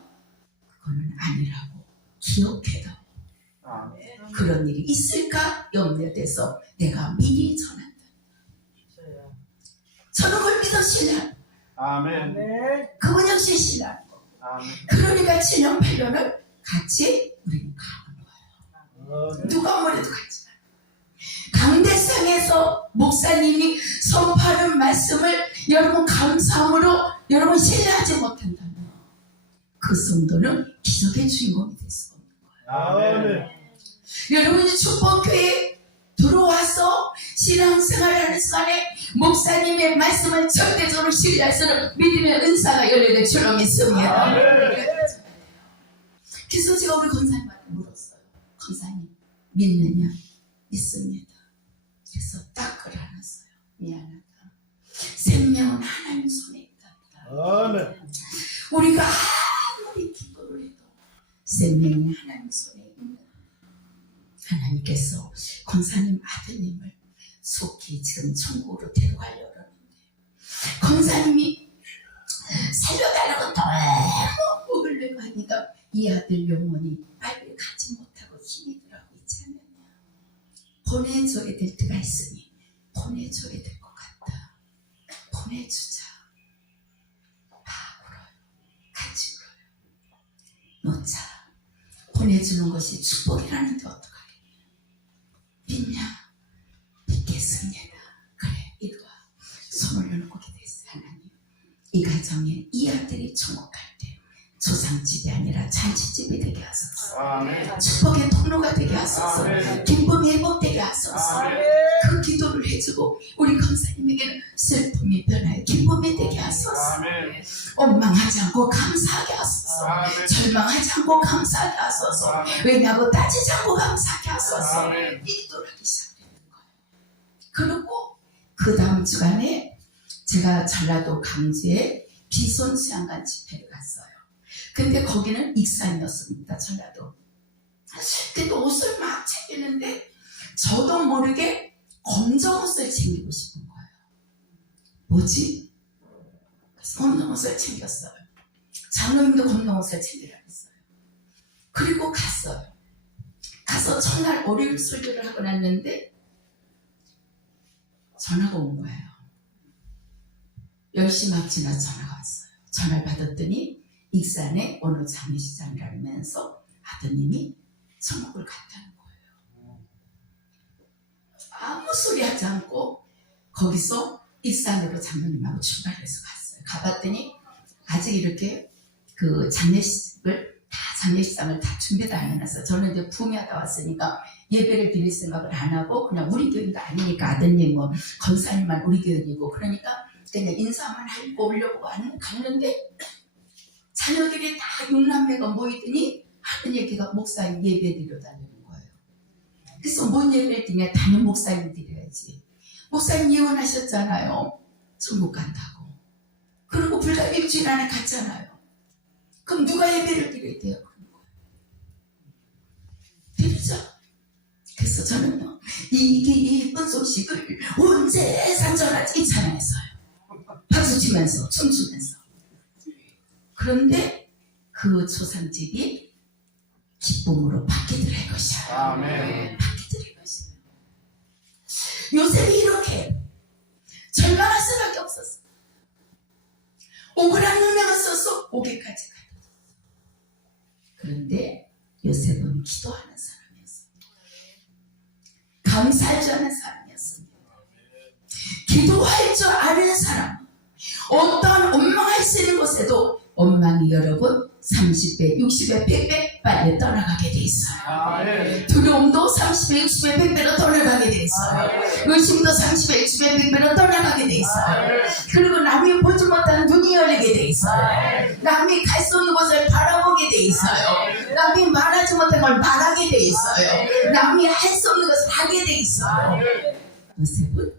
그거는 아니라고 기억해도 그런 일이 있을까 염려돼서 내가 미리 전한다. 저는 그걸 믿어 신뢰하고 아멘. 그분 역시 신뢰하고 아멘. 그러니까 7년 8년을 같이 우리는 가는 거예요. 누가 뭐래도 같이 가요. 강대상에서 목사님이 선포하는 말씀을 여러분 감사함으로 여러분 신뢰하지 못한다면 그 성도는 기적의 주인공이 될 수가 없는 거예요. 아멘. 여러분이 축복교회에 들어와서 신앙생활하는 시간에 목사님의 말씀을 절대적으로 신뢰할 수 있는 믿음의 은사가 열려될 줄로 믿습니다. 그래서 제가 우리 권사님한테 물었어요. 권사님 믿느냐? 믿습니다. 그래서 딱 글 하나 써요. 미안하다. 생명은 하나님 손에 있다. 아멘. 우리가 아무리 기도를 해도 생명이 하나님 손에 있는 하나님께서 권사님 아드님을 속히 지금 천국으로 데려가려고 하는데 권사님이 살려달라고 너무 먹으려고 하니까 이 아들 영혼이 빨리 가지 못하고 힘이 들어가고 있지 않느냐. 보내줘야 될 때가 있으니 보내줘야 될 것 같다. 보내주자. 다 울어요. 같이 울어요. 놓자. 보내주는 것이 축복이라는데 어떡하겠냐. 믿냐? 믿겠습니다. 그래 이리 와. 손을 올려놓고 기도했어요. 하나님 이 가정에 이 아들이 천국 갈 때 조상집이 아니라 잔치집이 되게 하소서. 아멘. 축복의 통로가 되게 하소서. 아멘. 기쁨이 회복되게 하소서. 아멘. 그 기도를 해주고 우리 권사님에게는 슬픔이 변하여 기쁨이 되게 하소서. 아멘. 원망하지 않고 감사하게 하소서. 아멘. 절망하지 않고 감사하게 하소서. 아멘. 왜냐고 따지지 않고 감사하게 하소서. 아멘. 이 기도를 하기 시작되는 거예요. 그리고 그 다음 주간에 제가 전라도 강주에 비손 수양관 집회를 갔어요. 근데 거기는 익산이었습니다. 전라도. 근데 옷을 막 챙기는데 저도 모르게 검정 옷을 챙기고 싶은 거예요. 뭐지? 그래서 검정 옷을 챙겼어요. 장로님도 검정 옷을 챙기라고 했어요. 그리고 갔어요. 가서 첫날 월요일 설교를 하고 났는데 전화가 온 거예요. 10시 막 지나 전화가 왔어요. 전화를 받았더니 익산의 어느 장례식장이라면서 아드님이 천국을 갔다는 거예요. 아무 소리 하지 않고 거기서 익산으로 장로님하고 출발해서 갔어요. 가봤더니 아직 이렇게 그 장례식장을 다 준비 다 해놨어요. 저는 이제 부흥하다 왔으니까 예배를 드릴 생각을 안 하고 그냥 우리 교회가 아니니까 아드님 뭐 권사님만 우리 교회이고 그러니까 그냥 인사만 하고 오려고 갔는데 자녀들이 다 6남매가 모이더니 하는 얘기가 목사님 예배 드려 달라는 거예요. 그래서 뭔 예배를 드냐? 담임 목사님 드려야지. 목사님 예언하셨잖아요. 천국 간다고. 그리고 불과 일주일 안에 갔잖아요. 그럼 누가 예배를 드려야 돼요? 그런 거예요. 드리죠. 그래서 저는요 이 예쁜 소식을 언제 산전하지 이 찬양했어요. 박수 치면서 춤추면서. 그런데 그 조상집이 기쁨으로 받게 될 것이야. 아멘. 받게 될 것이야. 요셉이 이렇게 절망할 수밖에 없었어. 억울한 능력을 써서 옥에까지 갔다. 그런데 요셉은 기도하는 사람이었습니다. 감사할 줄 아는 사람이었습니다. 기도할 줄 아는 사람. 어떠한 원망할 수 있는 곳에도 원망이 여러분 30배, 60배, 100배 빨리 떠나가게 돼 있어요. 아멘. 두려움도 30배, 60배, 100배로 떠나가게 돼 있어요. 의심도 30배, 60배, 100배로 떠나가게 돼 있어요. 그리고 남이 보지 못하는 눈이 열리게 돼 있어요. 남이 갈 수 없는 곳을 바라보게 돼 있어요. 남이 말하지 못한 걸 말하게 돼 있어요. 남이 할 수 없는 것을 하게 돼 있어요. 요셉은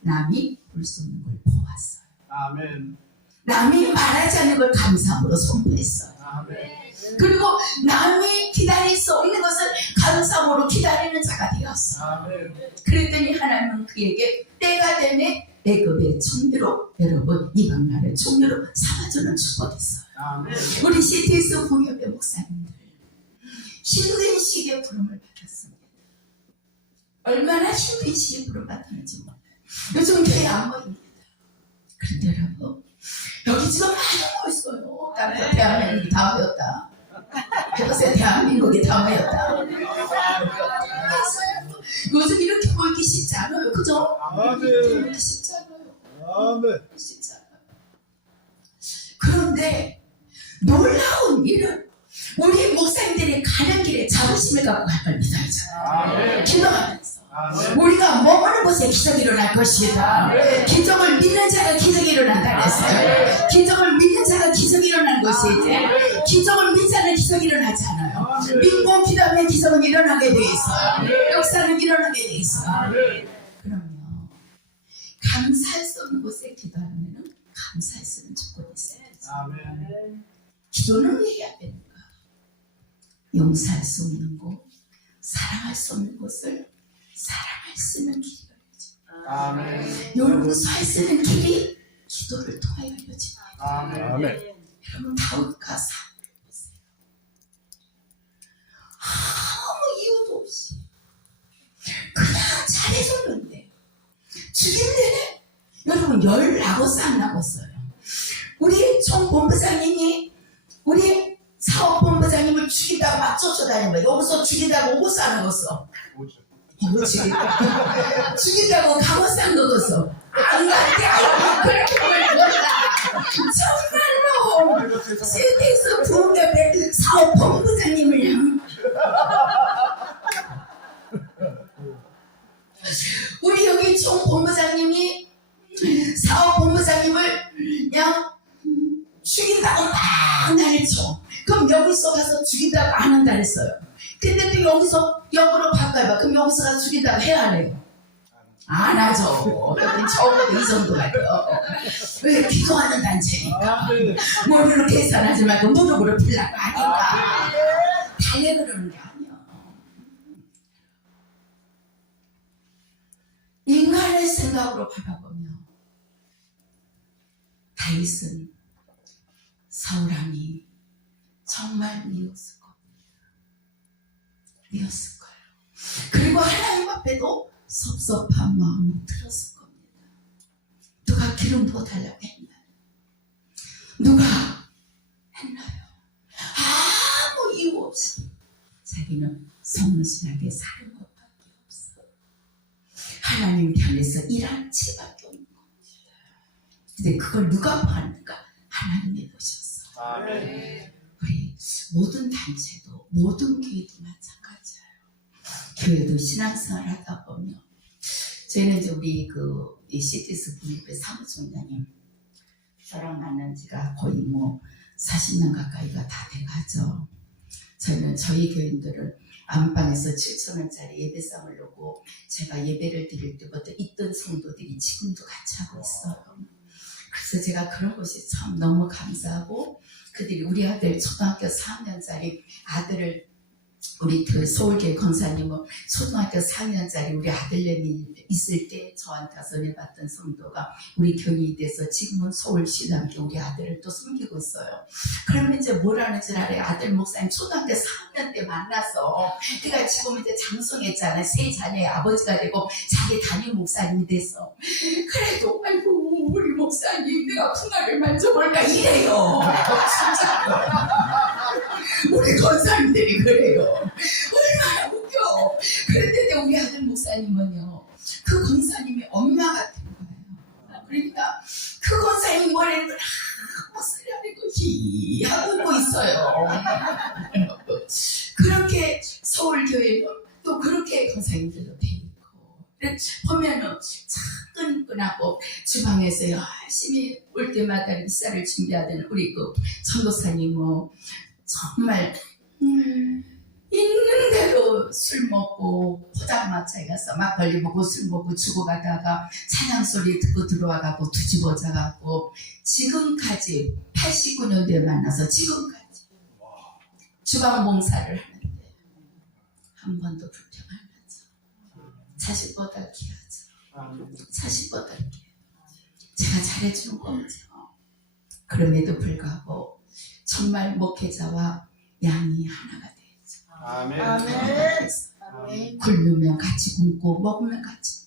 남이 볼 수 없는 걸 보았어요. 아멘. 남이 말하지 않는 걸 감사함으로 선포했어요. 아멘. 그리고 남이 기다릴 수 없는 것을 감사함으로 기다리는 자가 되었어요. 아멘. 그랬더니 하나님은 그에게 때가 되면 애굽의 총리로 여러분 이방 나라의 총리로 삼아주는 축복했어요. 아멘. 우리 CTS 공협의 목사님들 힘든 시기에 부름을 받았습니다. 얼마나 힘든 시기에 부름 받았는지 몰라요. 요즘 교회 안 모입니다. 그런데 여러분 여기 지금 많이 모였어요. 땅에서 대한민국이 다 모였다. 해보세요. 대한민국이 다 모였다. 요즘 이렇게 모이기 쉽지 않아요. 그죠? 아멘. 모이기 쉽지 않아요. 아멘. 쉽지 않아요. 그런데 놀라운 일은 우리 목사님들이 가는 길에 자부심을 갖고 갈 걸 믿어야죠. 아멘. 기도하면서 아멘. 우리가 머무는 곳에 기적이 일어날 것이다. 기적을 믿는 자가 기적이 일어난다 그랬어요. 기적을 믿는 자가 기적이 일어난 것이지 기적을 믿지 않는 기적이 일어나지 않아요. 믿고 기도하면 기적은 일어나게 돼 있어요. 역사는 일어나게 돼 있어요. 그럼요. 감사할 수 없는 곳에 기도하면 감사할 수 있는 조건이 있어요. 아멘. 기도는 왜 해야 되는가? 용서할 수 없는 곳, 사랑할 수 없는 곳을 사랑할 수 있는 길이 열려지. 아멘. 용서할 수 있는 길이 기도를 통하여 열려지. 아멘. 여러분 다윗과 사울을 보세요. 아무 이유도 없이 그냥 잘해줬는데 죽인 데는 여러분 19쌍 남았어요. 우리 총본부장님이 우리 사업본부장님을 죽인다고 막 쫓아다니는 거예요. 여기서 죽인다고 오고 싸는 거였어. 죽인다고 가고 싼 거였어. 안 갈게. 그렇게 몰랐다. 정말로 CTS 부흥협회 사업본부장님을 향 우리 여기 총본부장님이 사업본부장님을 그냥 죽인다고 막 난리 쳐. 그럼 여기서 가서 죽인다고 안 한다 그랬어요. 근데 또 여기서 역으로 바꿔봐. 그럼 여기서 가서 죽인다고 해야 하네요. 안 하죠. 적어도 이 정도가 돼요. 왜 기도하는 단체니까. 머리로 계산하지 말고 무릎으로 빌라고 하니까. 달래 그러는 게 아니야. 인간의 생각으로 바라보며 다윗은 사울왕이 정말 미웠을 겁니다. 미웠을 거예요. 그리고 하나님 앞에도 섭섭한 마음이 들었을 겁니다. 누가 기름 부어달라고 했나요? 누가 했나요? 아무 이유 없이 자기는 성실하게 사는 것밖에 없어. 하나님 편에서 일한 채밖에 없는 겁니다. 근데 그걸 누가 보았는가? 하나님이 보셨어. 아멘. 우리 모든 단체도 모든 교회도 마찬가지예요. 교회도 신앙생활 하다 보면 저희는 이제 우리 이 CTS 분립회 사무총장님 저랑 만난 지가 거의 뭐 40년 가까이가 다 돼가죠. 저희는 저희 교인들을 안방에서 7,000원짜리 예배상을 놓고 제가 예배를 드릴 때부터 있던 성도들이 지금도 같이 하고 있어요. 그래서 제가 그런 것이 참 너무 감사하고 그들이 우리 아들 초등학교 4학년짜리 아들을 우리 그 서울교회 권사님은 초등학교 4학년짜리 우리 아들내미 있을 때 저한테 전해봤던 성도가 우리 교인이 돼서 지금은 서울신앙교 우리 아들을 또 섬기고 있어요. 그러면 이제 뭐라는 줄 알아요? 아들 목사님 초등학교 4학년 때 만나서 그가 지금 이제 장성했잖아요. 세 자녀의 아버지가 되고 자기 담임 목사님이 돼서 그래도 아이고 우리 목사님 내가 풍화를 만져볼까 이래요. 진짜 우리 권사님들이 그래요. 얼마나 웃겨. 그런데 우리 아들 목사님은요, 그 권사님이 엄마 같은 거예요. 그러니까 그 권사님 머리를 막 쓰려리고 히 하고 웃고 있어요. 그렇게 서울교회는 또 그렇게 권사님들도 돼 있고, 보면은 참 끈끈하고 주방에서 열심히 올 때마다 미사를 준비하던 우리 그 전도사님은 정말 있는 대로 술 먹고 포장마차에 가서 막걸리 먹고 술 먹고 주고 가다가 찬양 소리 듣고 들어와가고 뒤집어 자가고 지금까지 89년도에 만나서 지금까지 주방 봉사를 하는데 한 번도 불평 안 하죠. 자식보다 귀하죠. 자식보다 귀해요. 제가 잘해주는 거죠. 그럼에도 불구하고 정말 목회자와 양이 하나가 되죠. 아멘. 아멘. 굶으면 같이 굶고 먹으면 같이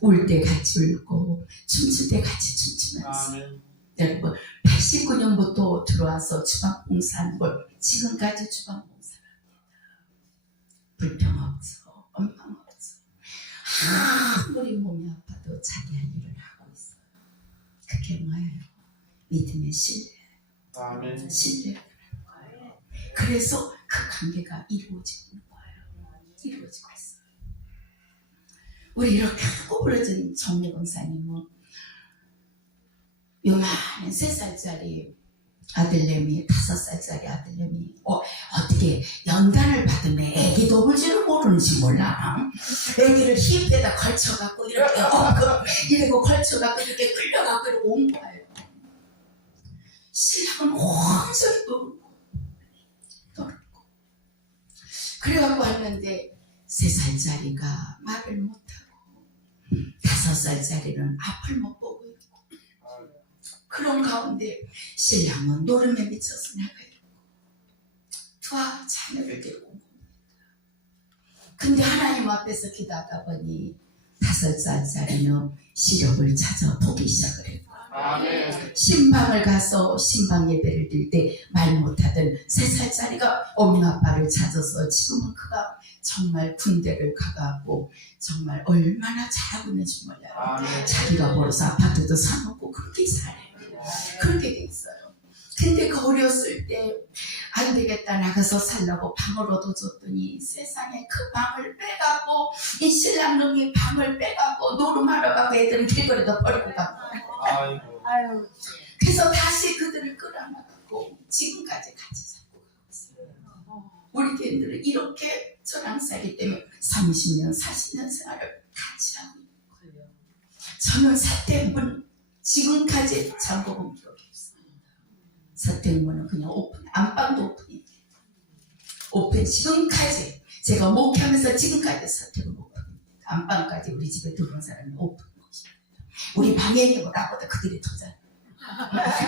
울 때 같이 울고 춤출 때 같이 춤추면서 아멘. 여러분 89년부터 들어와서 주방 봉사하는 걸 지금까지 주방 봉사를 합니다. 불평 없어. 원망 없어. 아무리 몸이 아파도 자기 할 일을 하고 있어요. 그게 뭐예요? 믿음의 신뢰. 아멘. 신뢰를 하는 거예요. 그래서 그 관계가 이루어지는 거예요. 이루어지고 있어요. 우리 이렇게 꼬부러진 정례 권사님은 요만한 3살짜리 아들내미, 5살짜리 아들내미 어떻게 연단을 받으면 애기도 울 줄은 모르는지 몰라. 애기를 힙에다 걸쳐갖고 이렇게 이러고 걸쳐갖고 이렇게 끌려갖고 이렇게 온 거예요. 신랑은 온전히 떨고 그래갖고 왔는데 3살짜리가 말을 못하고 5살짜리는 앞을 못 보고 있고 그런 가운데 신랑은 노름에 미쳐서 나가 있고 두 자녀를 데리고 온 겁니다. 근데 하나님 앞에서 기도하다 보니 5살짜리는 시력을 찾아 보기 시작을 했고 아멘. 신방을 가서 신방 예배를 드릴 때 말 못하던 3살짜리가 엄마 아빠를 찾아서 지금은 그가 정말 군대를 가가고 정말 얼마나 잘하고 있는지 몰라요. 아멘. 자기가 벌어서 아파트도 사놓고 그렇게 살아요. 그렇게 돼 있어요. 근데 그 어렸을 때 안 되겠다 나가서 살라고 방을 얻어줬더니 세상에 그 방을 빼가고 이 신랑 놈이 방을 빼가고 노름하러 가고 애들은 길거리도 버리고 가고 아이고. 아유. 그래서 다시 그들을 끌어나가고 지금까지 같이 살고 가고 있어요. 우리 교인들은 이렇게 저랑 살기 때문에 30년 40년 생활을 같이 하고 있는 거예요. 저는 사택문 지금까지 잠궈본 기억이 없어요. 사택문은 그냥 오픈, 안방도 오픈이에요. 오픈 지금까지 제가 목회하면서 지금까지 사택은 오픈입니다. 안방까지 우리 집에 들어온 사람이 오픈. 우리 방에 있는 거 나보다 그들이 더 잘.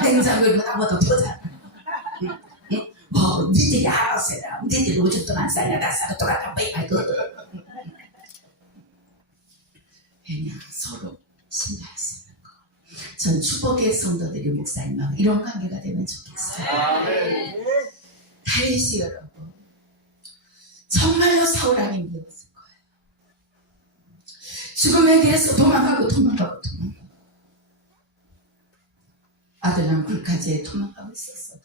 냉장고에 있는 거 나보다 더 잘. 뭐 니들이 알아서 해라. 니들이 5주 동안 살냐 나 살아 똑같아. 아이고. 그냥 서로 신뢰할 수 있는 거. 전 축복의 성도들이 목사님하고 이런 관계가 되면 좋겠어요. 아멘. 다윗이 여러분 정말로 사울왕이 미웠을 거예요. 죽음에 대해서 도망가고 아들랑 굴까지 도망가고 있었어도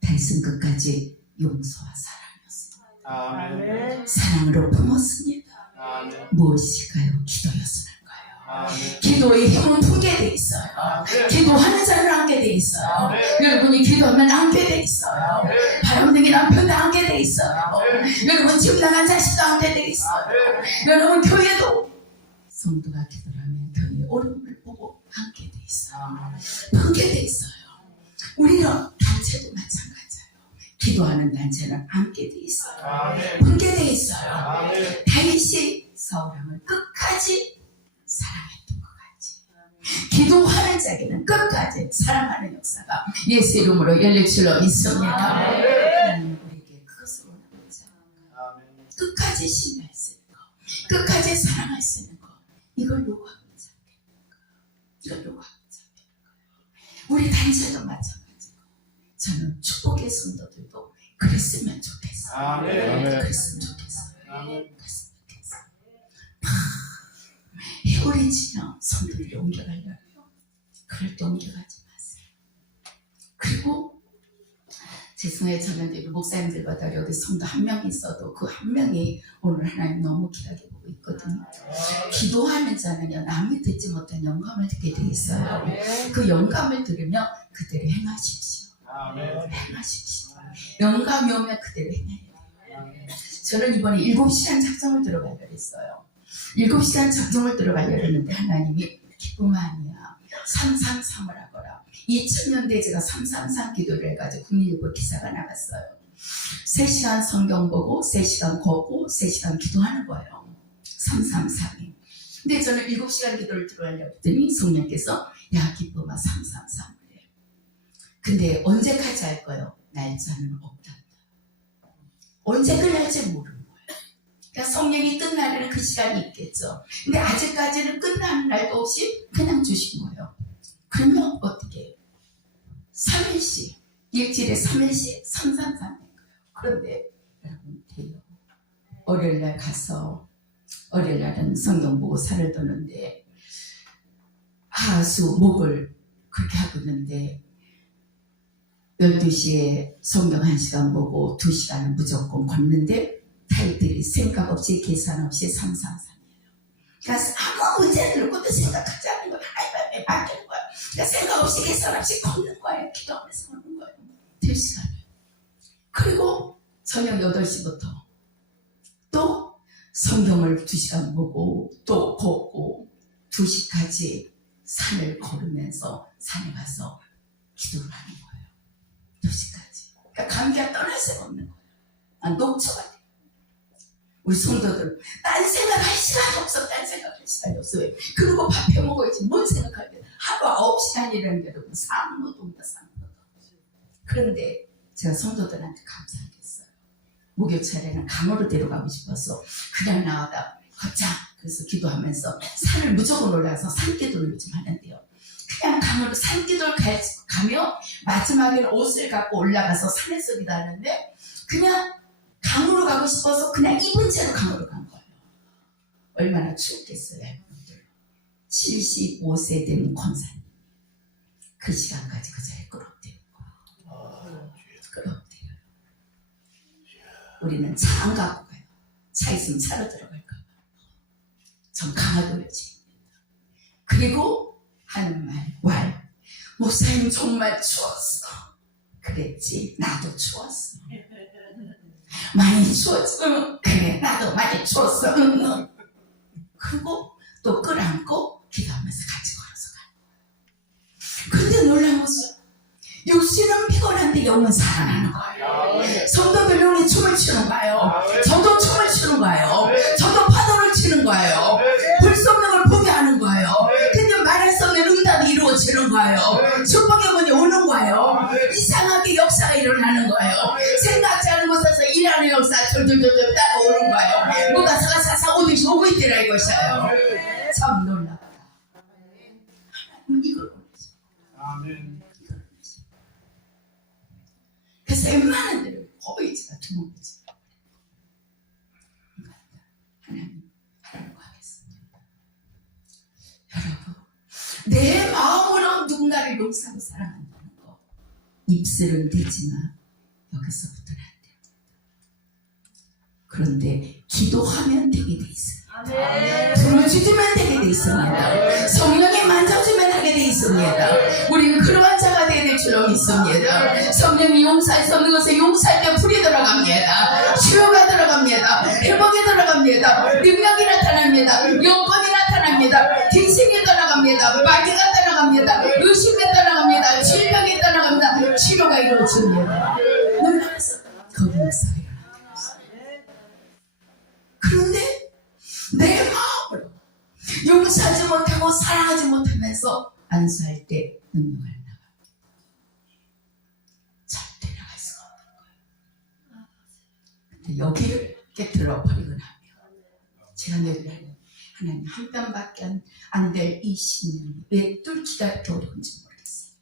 다윗은 끝까지 용서와 사랑이었습니다. 아멘. 사랑으로 품었습니다. 아멘. 무엇일까요? 기도였을 거예요. 아멘. 기도의 힘은 품게 돼 있어요. 기도하는 자를 안게 돼 있어요. 여러분이 기도하면 안게 돼 있어요. 바람둥이 남편도 안게 돼 있어요. 여러분 집 나간 자식도 안게 돼 있어요. 여러분 교회도 성도가 기도를 하면 교회의 어려움을 보고 안게 돼 있어요. 품게 돼 있어요. 우리는 단체도 마찬가지예요. 기도하는 단체는 안게 돼 있어요. 아멘. 품게 돼 있어요. 아멘. 다윗이 사울왕을 끝까지 사랑했던 것 같이 기도하는 자에게는 끝까지 사랑하는 역사가 예수 이름으로 열릴 줄로 믿습니다. 하나님 우리에게 그것을 원합니다. 아멘. 끝까지 신뢰할 수 있는 거, 끝까지 사랑할 수 있는 거, 이걸 요구하고 있는 거예요. 이걸 요구하고 있는 거예요. 우리 단체도 마찬가지고 저는 축복의 성도들도 그랬으면 좋겠어. 아멘. 그랬으면 좋겠어. 아멘. 그랬으면 좋겠어. 해오리 지나 성도들이 옮겨가려고요. 그럴 때 옮겨가지 마세요. 그리고 죄송해요. 저는 이제 목사님들마다 여기 성도 한 명 있어도 그 한 명이 오늘 하나님 너무 귀하게 보고 있거든요. 기도하는 자는요, 남이 듣지 못한 영감을 듣게 돼 있어요. 그 영감을 들으면 그대로 행하십시오. 아멘. 행하십시오. 영감이 오면 그대로 행해야 돼요. 저는 이번에 7시간 작정을 들어가려고 했어요. 7시간 작정을 들어가려고 했는데 하나님이 기쁨 아니야. 333을 하거라. 2000년대에 제가 333 기도를 해가지고 국민일보 기사가 나갔어요. 3시간 성경 보고 3시간 걷고 3시간 기도하는 거예요. 333이. 근데 저는 7시간 기도를 들어가려고 했더니 성령께서 야 기쁨아 333을 해. 근데 언제까지 할 거예요? 날짜는 없단다. 언제 끝날지 모르는 거예요. 그러니까 성령이 끝나려는 그 시간이 있겠죠. 근데 아직까지는 끝나는 날도 없이 그냥 주신 거예요. 그러면 어떻게 해요? 3일씩, 일주일에 3일씩 333. 그런데 여러분 돼요. 월요일날 가서 월요일날은 성경 보고 살을 도는데 하수 목을 그렇게 하고 있는데 12시에 성경 1시간 보고 2시간은 무조건 걷는데 타이틀이 생각 없이 계산 없이 333이에요. 그러니까 아무 문제를 놓고도 생각하지 않는 거예요. 하나님께 맡기는 거예요. 그러니까 생각 없이 계산 없이 걷는 거예요. 기도하면서 걷는 거예요. 2시간을. 그리고 저녁 8시부터 또 성경을 2시간 보고 또 걷고 2시까지 산을 걸으면서 산에 가서 기도를 하는 거예요. 2시까지. 그러니까 감기가 떠날 수가 없는 거예요. 녹초가 돼요. 우리 성도들 딴 생각할 시간이 없어. 딴 생각할 시간이 없어요. 그리고 밥 해먹어야지. 뭔 생각할 때 하루 9시간이라는 게 여러분 상노동이다. 상노동. 그런데 제가 성도들한테 감사하겠어요. 목요철에는 강으로 데려가고 싶어서 그냥 나가다 걷자. 그래서 기도하면서 산을 무조건 올라가서 산기도를 요즘 하는데요. 그냥 강으로 산기도를 가며 마지막에는 옷을 갖고 올라가서 산에서 기도하는데 그냥 강으로 가고 싶어서 그냥 입은 채로 강으로 간 거예요. 얼마나 추웠겠어요. 75세 된 권사님. 그 시간까지 그 자리에 끌어대요. 끌어대요. 우리는 차 안 갖고 가요. 차 있으면 차로 들어갈까 봐. 전 강화도를 지킵니다. 그리고 하는 말. 목사님 정말 추웠어. 그랬지. 나도 추웠어. 많이 추웠어. 그래 나도 많이 추웠어. 그리고 또 끌어안고 기도하면서 같이 걸어서 가요. 근데 놀라운 것은 육신은 피곤한데 영은 살아나는 거예요. 성도들 영이 춤을 추는 거예요. 저도 춤을 추는 거예요. 저도 파도를 치는 거예요. 볼 수 없는 걸 보게 하는 거예요. 근데 말할 수 없는 응답이 이루어지는 거예요. 축복의 문이 오는 거예요. 이상하게 역사가 일어나는 거예요. 생각지 않은 곳에서 일하는 역사 졸졸졸졸 따라오는 거예요. 누가 사사사 오듯이 오고 있더라 이것이에요. 참 놀랍다. 하나님 이걸 원하셔. 아멘. 그래서 웬만한 데를 거의 제가 두목이지. 하나님 하라고 하겠습니다. 여러분 내 마음으로 누군가를 용서하고 사랑한다는 거 입술은 되지만 여기서부터는 안 돼요. 그런데 기도하면 되게 돼 있어요. 불어주지만 되게 돼 있습니다. 성령이 만져주면 하게 돼 있습니다. 우리는 그러한 자가 되게 될 줄로 믿습니다. 성령이 용서할 수 없는 것에 용서할 때 불이 들어갑니다. 치유가 들어갑니다. 회복이 들어갑니다. 능력이 나타납니다. 영권이 나타납니다. 딩생이 떠나갑니다. 마귀가 떠나갑니다. 의심이 떠나갑니다. 질병이 떠나갑니다. 치료가 이루어집니다. 놀라서 거기 역사가 일어납니다. 그런데 내 마음으로 용서하지 못하고 사랑하지 못하면서 안수할 때 능력을 나갑니다. 절대 나갈 수가 없는 거예요. 근데 여기를 깨뜨려 버리고 나면 제가 늘 하나님 한 뼘밖에 안 될 이 신념이 왜 뚫기가 이렇게 어려운지 모르겠어요.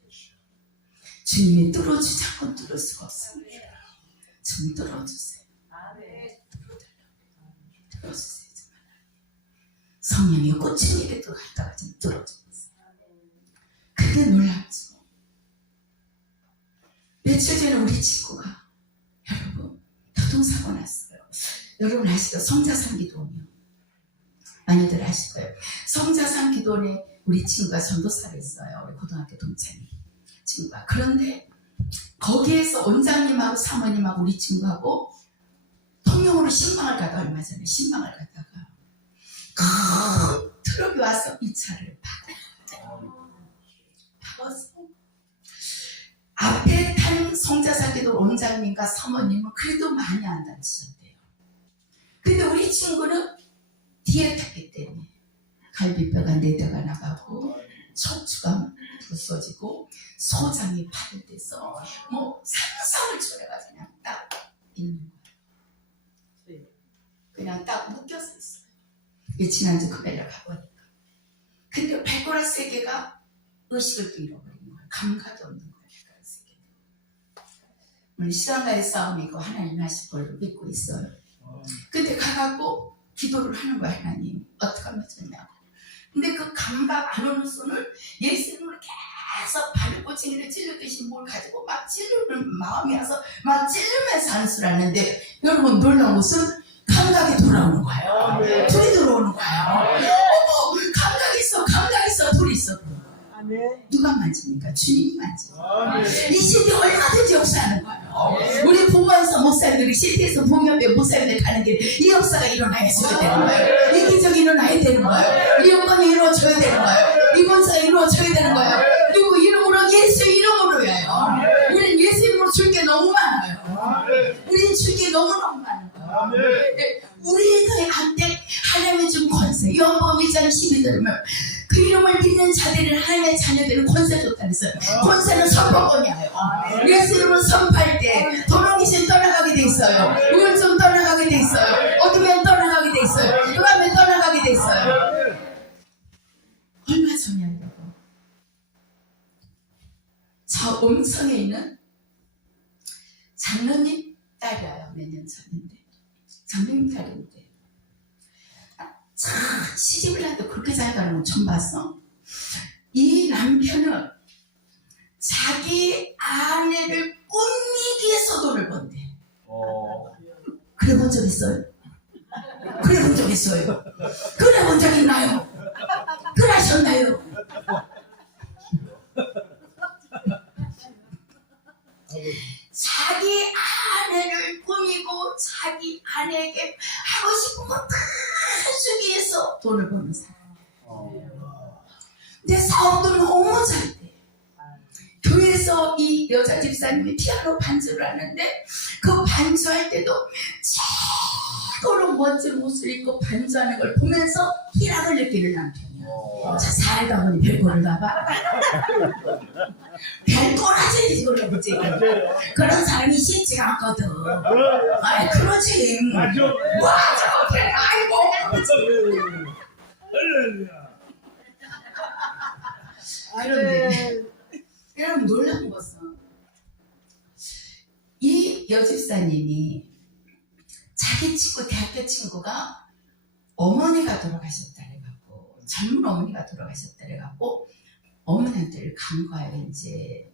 주님이 뚫어주지 않고 뚫을 수가 없습니다. 좀 들어주세요. 들어주세요. 좀. 성령이 꽃이라도 갖다가 좀 들어주세요. 그게 놀랍죠. 며칠 전에 우리 친구가, 여러분, 교통사고 났어요. 여러분 아시죠? 성자산 기도원이요. 많이들 아실 거예요. 성자산 기도원에 우리 친구가 전도사를 했어요. 우리 고등학교 동창이 친구가. 그런데 거기에서 원장님하고 사모님하고 우리 친구하고 통영으로 신방을 가다가 얼마 전에 신방을 가다가 트럭이 와서 이 차를 박았어. 앞에 탄 성자사기도 원장님과 사모님은 그래도 많이 안 다치셨대요. 근데 우리 친구는 뒤에 탔기 때문에 갈비뼈가 4대가 나가고 척추가 부서지고 소장이 파열돼서 뭐 상상을 초래가 그냥 딱 있는 거예요. 그냥 딱 묶여서 있어요. 이게 지난주 금요일에 가보니까. 근데 발가락 3개가 의식을 또 잃어버린 거예요. 감각이 없는 거예요. 발가락 3개. 오늘 시간과의 싸움이고 하나님 하실 걸로 믿고 있어요. 근데 가갖고 기도를 하는 거야. 하나님 어떻게 하면 좋냐고. 근데 그 감각 안 오는 손을 예수님을 계속 발꼬챙이를 찔르듯이 뭘 가지고 막 찔르는 마음이 와서 막 찔르면서 안수를 여러분 놀라운 것은 감각이 돌아오는 거예요. 둘이 들어오는 거예요. 어머 감각 있어 둘이 있어. 누가 만집니까? 주님이 만집니다. 이 시대 얼마든지 역사하는 거예요. 우리 부모에서 목사님들이 시대에서 부모협회 목사님들 가는 길 이 역사가 일어나야 되는 거예요. 이 기적이 일어나야 되는 거예요. 이 영광이 이루어져야 되는 거예요. 이 권사가 이루어져야 되는 거예요. 그리고 이름으로 예수 이름으로요. 우리는 예수 이름으로 줄 게 너무 많아요. 우리는 줄 게 너무너무 많은 거예요. 우리의 한때 하나님의 준 권세 요한복음 1장 12절에 보면 그 이름을 믿는 자들은 하나님의 자녀들은 권세 줬다 그랬어요. 권세는 선포권이에요. 예수 이름을 선포할 때 도롱이신 떠나가게 돼 있어요. 우울증 떠나가게 돼 있어요. 어두면 떠나가게 돼 있어요. 흑암에 떠나가게 돼 있어요. 얼마 전에 하려고 저 음성에 있는 장로님 딸이에요. 몇 년 전인데 장로님 딸인데 참 시집을 하는데 그렇게 잘 가는 건 처음 봤어. 이 남편은 자기 아내를 꾸미기 위해서 돈을 번대. 그래 본 적 있어요? 그래 본 적 있어요? 그래 본 적 있나요? 그러셨나요? 자기 아내를 꾸미고 자기 아내에게 하고 싶은 거 다 해주기 위해서 돈을 버는 사람. 근데 사업도 너무 잘 돼. 교회에서 이 여자 집사님이 피아노 반주를 하는데 그 반주할 때도 최고로 멋진 옷을 입고 반주하는 걸 보면서 희락을 느끼는 남편이야. 자, 살다 보니 별꼴을 봐봐. 별꼴하지 이걸로 보지. 그런 사람이 쉽지가 않거든. 아이 그러지. 맞아. 그래. 아이고. 그런데 여러분 놀라운 것은 이 여집사님이 자기 친구 대학교 친구가 어머니가 돌아가셨다 그래갖고 젊은 어머니가 돌아가셨다 그래갖고 어머니한테를 간 거예요. 이제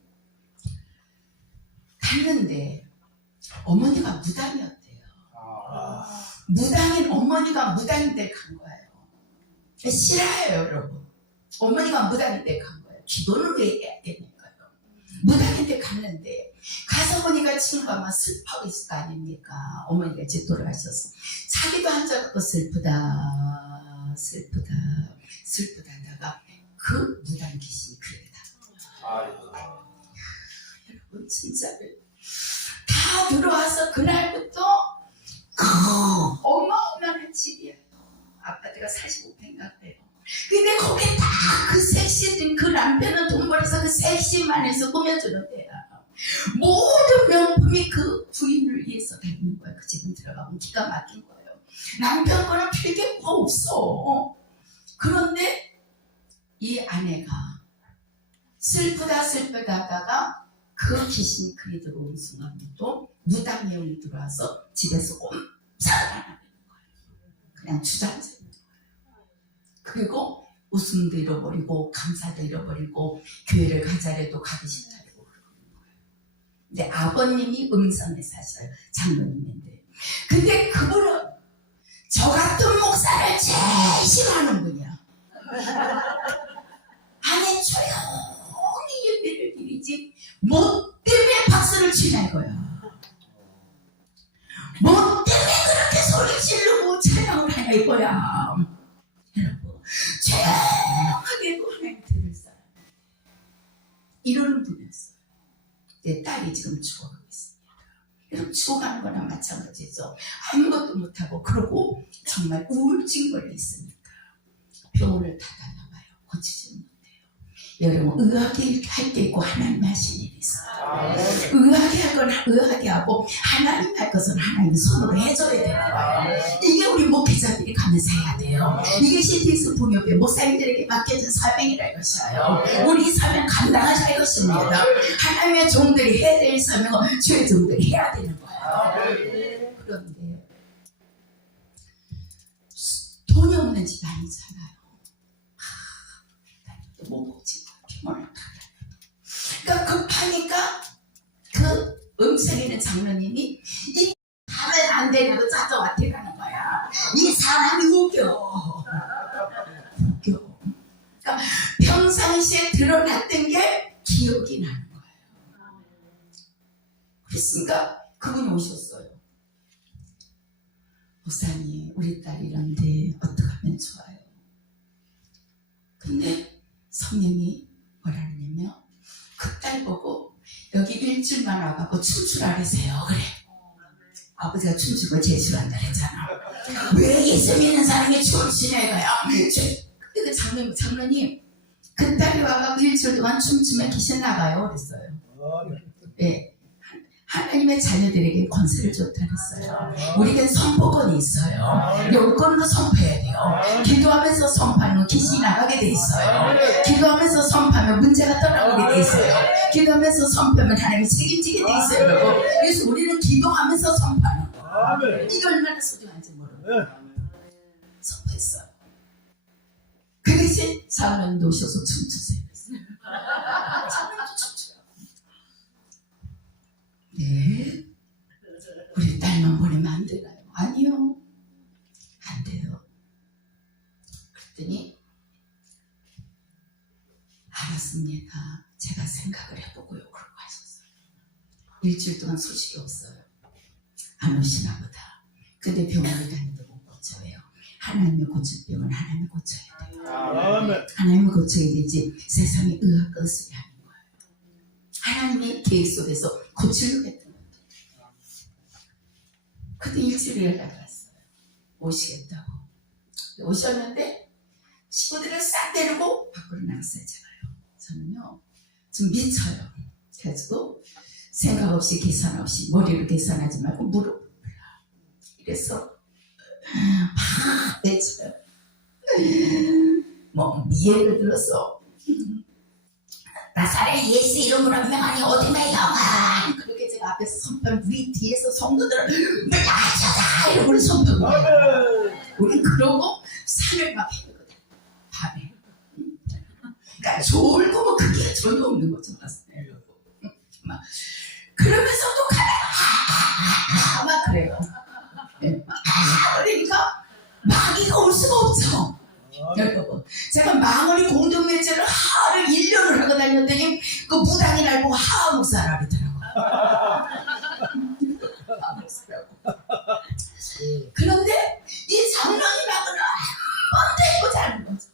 갔는데 어머니가 무당이었대요. 무당인 어머니가 무당인데 간 거예요. 싫어요 여러분. 어머니가 무당인데 간 거예요. 기도는 왜 해야 되니까요. 무당인데 갔는데 가서 보니까 친구가 막 슬퍼하고 있을 거 아닙니까. 어머니가 이제 돌아가셔서 자기도 앉아갖고 슬프다 하다가 그 무당 귀신이 그렇게 다 여러분 진짜를 다 들어와서 그날부터 어마어마한 집이에요. 아파트가 45평 같대요. 근데 거기에 다 그 섹시진 그 남편은 돈 벌어서 그 섹시만 해서 꾸며주는 데야. 모든 명품이 그 부인을 위해서 다 있는 거야. 그 집은 들어가면 기가 막힌 거예요. 남편 거는 필게 뭐 없어. 그런데 이 아내가 슬프다 하다가 그 귀신이 그리 들어오는 순간부터 무당형이 들어와서 집에서 꼼짝을 안 하는 거예요. 그냥 주장제. 그리고 웃음도 잃어버리고 감사도 잃어버리고 교회를 가자래도 가기 싫다고 그러는 거예요. 근데 아버님이 음성에 사셔요. 장로님인데. 근데 그분은 저 같은 목사를 제일 싫어하는 분이야. 안에 조용히 예배를 드리지 뭐 때문에 박수를 치나 이거야. 뭐 때문에 그렇게 소리 지르고 찬양을 하냐 이거야. 여러분 조용하게 하나님 들을 사람 이러는 분이었어요. 내 딸이 지금 죽어가고 있습니다. 여러분 죽어가는 거나 마찬가지죠. 아무것도 못하고 그러고 정말 우울증 걸려 있으니까 병원을 다 다녀봐요. 고치지 못해요. 여러분 의학이 할 게 있고 하나님 하신 일이 있어요. 의학이 할 건 의학이 하고 하나님 할 것은 하나님이 손으로 해줘야 되는 거예요. 이게 우리 목회자들이 가면서 해야 돼요. 이게 CTS 동역회 목사님들에게 맡겨진 사명이랄 것이에요. 우리 사명 감당하실 것입니다. 하나님의 종들이 해야 될 사명은 주의 종들이 해야 되는 거예요. 그런데 돈이 없는 집 아니잖아요. 못 먹지 병원을 가요. 그러니까 급하니까 그 음성있는 장로님이 이 하면 안 되냐고 찾아왔대 가는 거야. 이 사람이 웃겨. 그러니까 평상시에 드러났던 게 기억이 나는 거예요. 그랬으니까 그분이 오셨어요. 목사님 우리 딸 이런데 어떻게 하면 좋아요? 근데 성령이 뭐라느냐면 그 딸 보고 여기 일주일만 와갖고 춤추라 그러세요. 그래. 아버지가 춤추고 제출한다 그랬잖아. 왜 예수 믿는 사람이 춤을 추냐 이거야. 근데 그 장로님 그 딸이 와갖고 일주일 동안 춤추면 귀신 나가요 그랬어요. 네. 하나님의 자녀들에게 권세를 줬다 그랬어요. 우리에겐 선포권이 있어요. 용건도 선포해야 돼요. 기도하면서 선포하면 귀신이 나가게 돼 있어요. 기도하면서 선포하면 문제가 떠나가게 돼 있어요. 기도하면서 선포하면 하나님이 책임지게 돼 있어요. 그래서 우리는 기도하면서 선포하는 거예요. 이게 얼마나 소중한지 모르고 선포했어요. 그 대신 장로님 오셔서 춤추세요. 장로님 춤추요. 네. 우리 딸만 보내면 안 되나요? 아니요. 안 돼요. 그랬더니 알았습니다. 제가 생각을 해보고요. 그러고 하셨어요. 일주일 동안 소식이 없어요. 안 오시나 보다. 근데 병원을 다니도 못 고쳐요. 하나님이 고칠 병은 하나님이 고쳐야 돼요. 하나님이 고쳐야 되지 세상에 의학과 의술이 하는 거예요. 하나님의 계획 속에서 고치려고 했던 거예요. 그때 일주일에 연락이 왔어요. 오시겠다고. 오셨는데 식구들을 싹 데리고 밖으로 나갔어요. 제가요. 저는요 좀 미쳐요. 그래가지고 생각 없이 계산 없이 머리로 계산하지 말고 무릎 이래서 막 외쳐요. 뭐 예를 들어서 나사렛 예수 이름으로 명하니 어디나 영아 그렇게 제가 앞에서 선포하면 우리 뒤에서 성도들은 나가자 이러고 우리 선포하고 우리 그러고 산을 막 헤매거든 밤에. 그러니까 졸고 뭐 그게 전혀 없는 거죠. 막 그러면서 또 가다가 막 그래요. 그러니까 마귀가 올 수가 없죠. 여러분, 제가 망원이 공동매체를 하루 1년을 하고 다녔더니 그 무당이 날고 하하 목사라 그러더라고. 그런데 이 장로님하고는 한 번도 해보지 않은 거죠.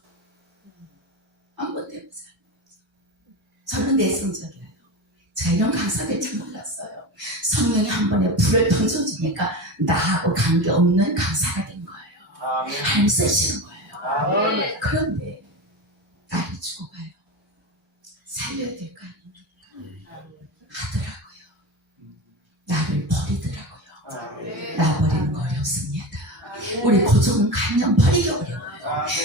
한 번도 해보지 않은 거죠. 저는 내성적이에요. 제가 이런 강사 될 줄 몰랐어요. 성령이 한 번에 불을 던져주니까 나하고 관계없는 강사가 된 거예요. 하나님 쓰시는 거예요. 그런데 딸이 죽어가요. 살려야 될 거 아닙니까? 하더라고요. 나를 버리더라고요. 나 버리는 거 어렵습니다. 우리 고종은 간장 버리기 어려워요.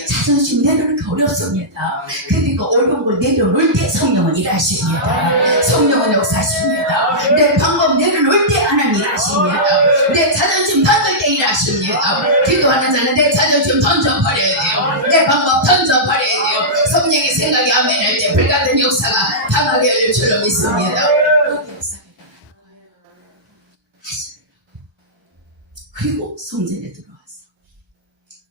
자존심 내려놓기 어렵습니다. 근데 그 어려운 걸 내려놓을 때 성령은 일하십니다. 성령은 역사하십니다. 내 방법 내려놓을 때 하나님 일하십니다. 내 자존심 던질 때 일하십니다. 기도하는 자는 내 자존심 던져버려야 돼요. 내 방법 던져버려야 돼요. 성령의 생각이 아멘 할 때 불같은 역사가 강하게 열릴 줄로 믿습니다. 그리고 성전에 들어와서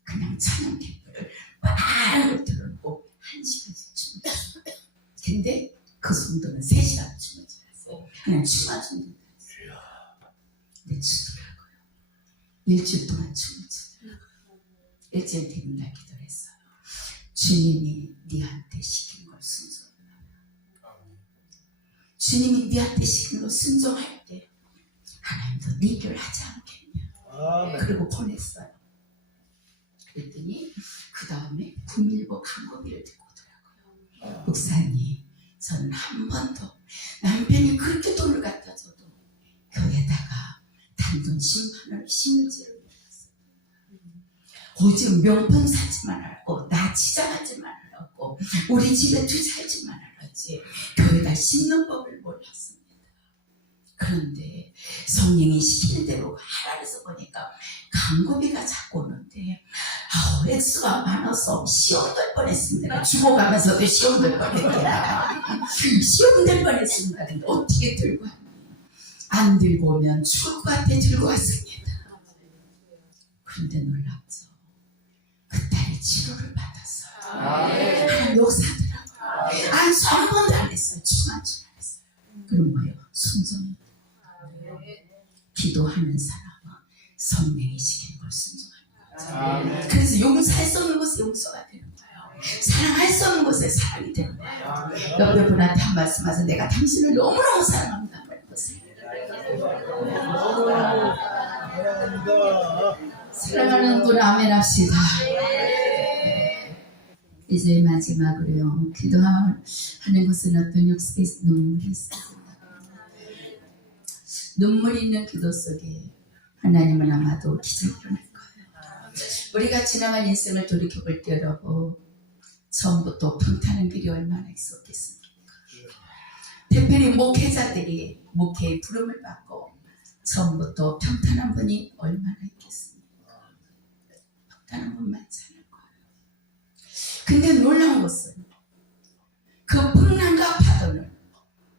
그냥 찬양 캠프를 바로 들어놓고 1시간씩 춤을 췄어요. 근데 그 성도는 3시간 춤을 췄어요. 그냥 춤만 췄는데 근데 추더라고요. 일주일 동안 춤을 추더라고요. 일주일 되는 날 기도를 했어요. 주님이 네한테 시킨 걸 순종하라. 주님이 네한테 시킨 걸 순종할 때 하나님도 네 길을 하지 않겠냐. 그리고 보냈어요. 그랬더니 그 다음에 구밀보 광고비를 들고 오더라고요. 목사님, 저는 한 번도 남편이 그렇게 돈을 갖다 줘도 교회에다가 단돈 10만 원을 심을 줄을 몰랐어요. 오직 명품 사지만 하고 나 치장하지만 하고 우리 집에 투자하지만 하지 교회에다 심는 법을 몰랐습니다. 그런데 성령이 시키는 대로 하라 해서 보니까 광고비가 자꾸 오는데 액수가 많아서 시험 될 뻔했습니다. 죽어가면서도 시험 될 뻔했대요. 시험 될 뻔했습니다. 근데 어떻게 들고 왔니? 안 들고 오면 죽을 것 같아 들고 왔습니다. 그런데 놀랍죠. 그 딸이 치료를 받았어요. 하나님 역사더라고요. 안수 한 번도 안 했어요. 춤만 안 했어요. 그럼 뭐예요? 순종입니다. 기도하는 사람은 성령이 시키는 걸 순종합니다. 그래서 용서할 수 없는 곳에 용서가 되는 거예요. 사랑할 수 없는 곳에 사랑이 되는 거예요. 옆에 분한테 한 말씀 하세요. 내가 당신을 너무너무 사랑합니다. 사랑하는 분 아멘 합시다. 이제 마지막으로요. 기도하는 것은 어떤 역사에 눈물이 있어요. 눈물이 있는 기도 속에 하나님은 아마도 기적을 일어날 거예요. 우리가 지나간 인생을 돌이켜볼 때 여러분 처음부터 평탄한 길이 얼마나 있었겠습니까? 특별히 목회자들이 목회의 부름을 받고 처음부터 평탄한 분이 얼마나 있겠습니까? 평탄한 분 많지 않을 거예요. 근데 놀라운 것은 그 풍랑과 파도는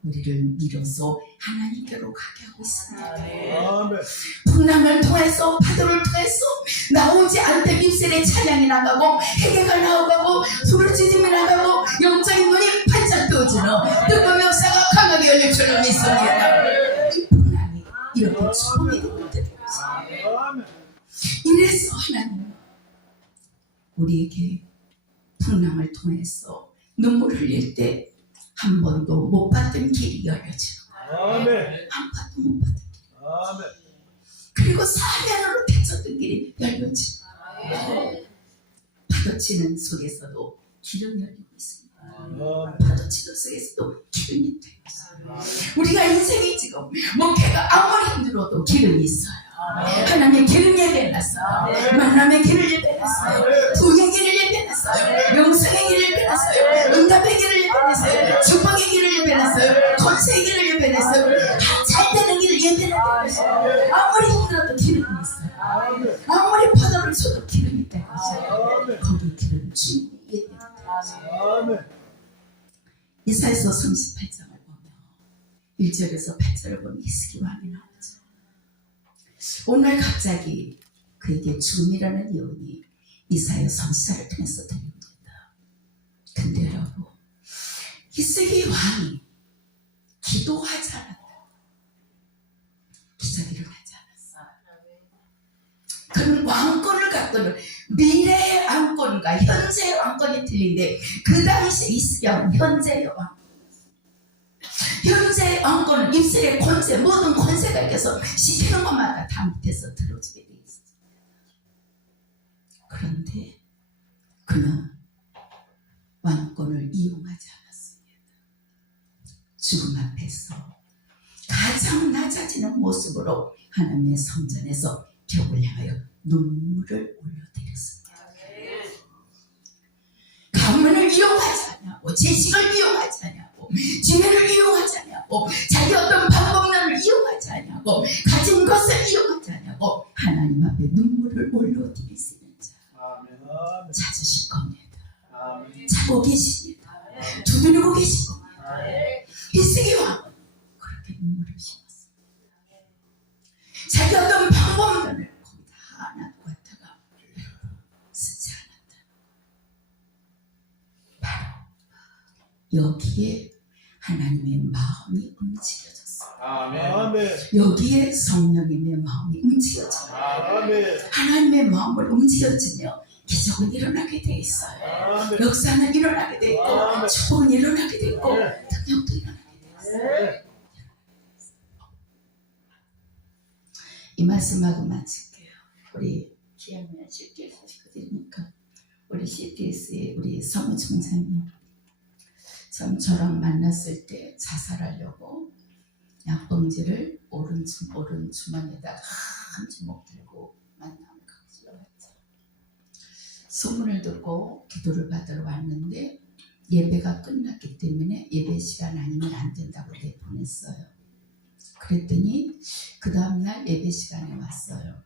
우리를 밀어서 하나님께로 가게 하고 있습니다. 풍랑을 통해서 파도를 통해서 나오지 않던 입술에 찬양이 나가고 회개가 나오고 부르짖음이 나가고 영적인 눈이 반짝 뜨어지는 뜨거운 역사가 강하게 열릴 줄로 믿습니다. 이 풍랑이 이렇게 축복이 되고 있다는 것입니다. 이래서 하나님은 우리에게 풍랑을 통해서 눈물 흘릴 때 한 번도 못 봤던 길이 열려지는 거예요. 한 번도 못 봤던 길. 그리고 사면으로 닫혔던 길이 열려지는 거예요. 파도치는 속에서도 길은 열리고 있습니다. 파도치는 속에서도 길은 되고 있어요. 우리가 인생이 지금 목회가 아무리 힘들어도 길은 있어요. 하나님의 길을 예배해놨어요. 만남의 길을 예배해놨어요. 부의 길을 예배해놨어요. 영성의 길을 예배해놨어요. 응답의 길을 예배해놨어요. 축복의 길을 예배해놨어요. 권세의 길을 예배해놨어요. 잘 되는 길을 예배해놨어요. 아무리 힘들어도 길은 있어요. 아무리 파도를 쳐도 길은 있다는 것이에요. 거기 길은 충분히 예배해놨어요. 이사야서 38장을 보면 1절에서 8절을 보면 히스기 왕이 나오죠. 오늘 갑자기 그에게 죽음이라는 예언이 이사야 선지자를 통해서 들립니다. 근데 여러분 히스기 왕이 기도하지 않았다. 기적이 일어나지 않았어. 그럼 왕권을 갖고는 미래의 왕권과 현재의 왕권이 틀린데 그 당시에 히스기 왕은 현재의 왕. 현재의 왕권은 입술의 권세, 모든 권세가 있어서 시키는 것마다 다 밑에서 들어주게 돼 있어요. 그런데 그는 왕권을 이용하지 않았습니다. 죽음 앞에서 가장 낮아지는 모습으로 하나님의 성전에서 벽을 향하여 눈물을 올려드렸습니다. 지식을 이용하지 않냐고, 지혜를 이용하지 않냐고, 자기 어떤 방법론을 이용하지 않냐고, 가진 것을 이용하지 않냐고, 하나님 앞에 눈물을 올려드리시는 자 아멘. 찾으실 겁니다. 아멘. 찾고 계십니다. 두드리고 계실 겁니다. 아멘. 히스기 왕은 그렇게 눈물을 흘렸습니다. 자기 어떤 방법론을 거의 다 놔두었다가 쓰지 않았다. 바로 여기에 하나님의 마음이 움직여졌어요. 아멘. 여기에 성령님의 마음이 움직여져요. 아멘. 하나님의 마음을 움직여지며 기적은 일어나게 돼 있어요. 아멘. 역사는 일어나게 돼 있고, 아멘. 축복은 일어나게 돼 있고, 네. 능력도 일어나게 돼 있어요. 이 말씀하고 마칠게요. 우리 기억나 CTS 시켜드리니까 우리 CTS의 우리 사무총장님, 전 저랑 만났을 때 자살하려고 약봉지를 오른 주머니에다가 한 주먹 들고 만나면 가지러 왔죠. 소문을 듣고 기도를 받으러 왔는데 예배가 끝났기 때문에 예배 시간 아니면 안 된다고 내보냈어요. 그랬더니 그 다음날 예배 시간에 왔어요.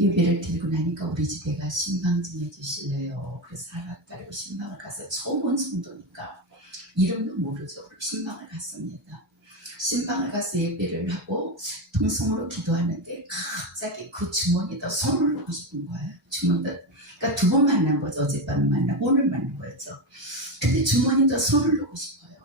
예배를 드리고 나니까 우리 집에가 신방 좀 해주실래요? 그래서 알았다고 신방을 가서 처음 온 성도니까 이름도 모르죠. 신방을 갔습니다. 신방을 가서 예배를 하고 통성으로 기도하는데 갑자기 그 주머니에다 손을 넣고 싶은 거예요. 주머니에다. 그러니까 두 번 만난 거죠. 어젯밤에 만나고 오늘 만난 거였죠. 근데 주머니에다 손을 넣고 싶어요.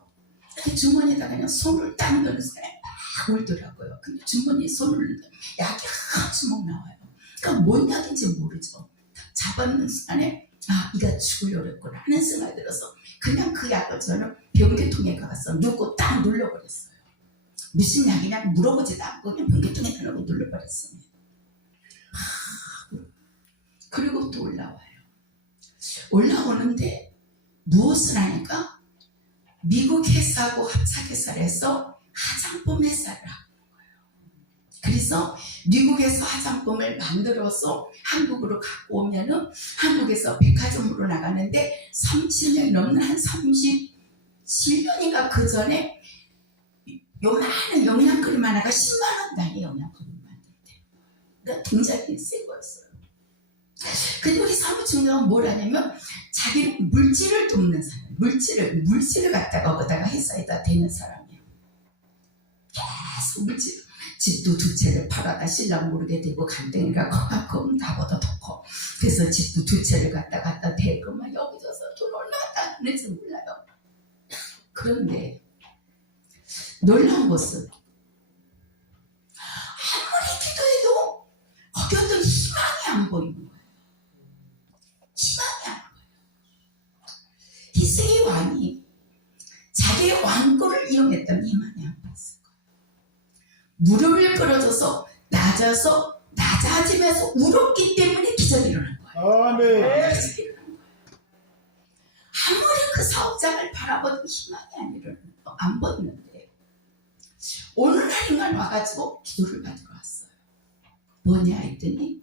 그 주머니에다 그냥 손을 딱 넣는 순간에 막 울더라고요. 근데 주머니에 손을 넣는데 약이 한 주먹 나와요. 그러니까 뭔 약인지 모르죠. 잡았는 순간에 이가 죽으려고 했구나 하는 생각이 들어서 그냥 그 약을 저는 변기통에 가서 넣고 딱 눌러버렸어요. 무슨 약이냐 물어보지도 않고 그냥 변기통에 넣고 눌러버렸어요. 그리고 또 올라오는데 무엇을 하니까 미국 회사하고 합작회사를 해서 화장품 회사를 하는 거예요. 그래서 미국에서 화장품을 만들어서 한국으로 갖고 오면은 한국에서 백화점으로 나가는데 30년 넘는 한 37년인가 그 전에 요만한 영양크림 하나가 10만 원 단위 영양크림 만들 때. 그러니까 굉장히 세 거였어요. 근데 우리 사무총장은 뭘 하냐면 자기 물질을 돕는 사람, 물질을 갖다가 거기다가 회사에다 대는 사람이에요. 계속 물질, 집도 두 채를 팔아다 신랑 모르게 되고 간땡이가 커만큼 나보다 더 커. 그래서 집도 두 채를 갖다 대고 막 여기저기서 돈 얼마나 따는지 몰라요. 그런데 놀라운 것은 아무리 기도해도 거기 어떤 희망이 안 보이는 거예요. 희망이 안 보여요. 히스기 왕이 자기의 왕권을 이용했던 희망이 안 보였을 거예요. 무릎을 끌어줘서 낮아지면서 울었기 때문에 기적이 일어난 거예요. 아멘. 기적이 일어난 거예요. 아무리 그 사업장을 바라봐도 희망이 안 보이는데 오늘 날 인간 와가지고 기도를 받으러 왔어요. 뭐냐 했더니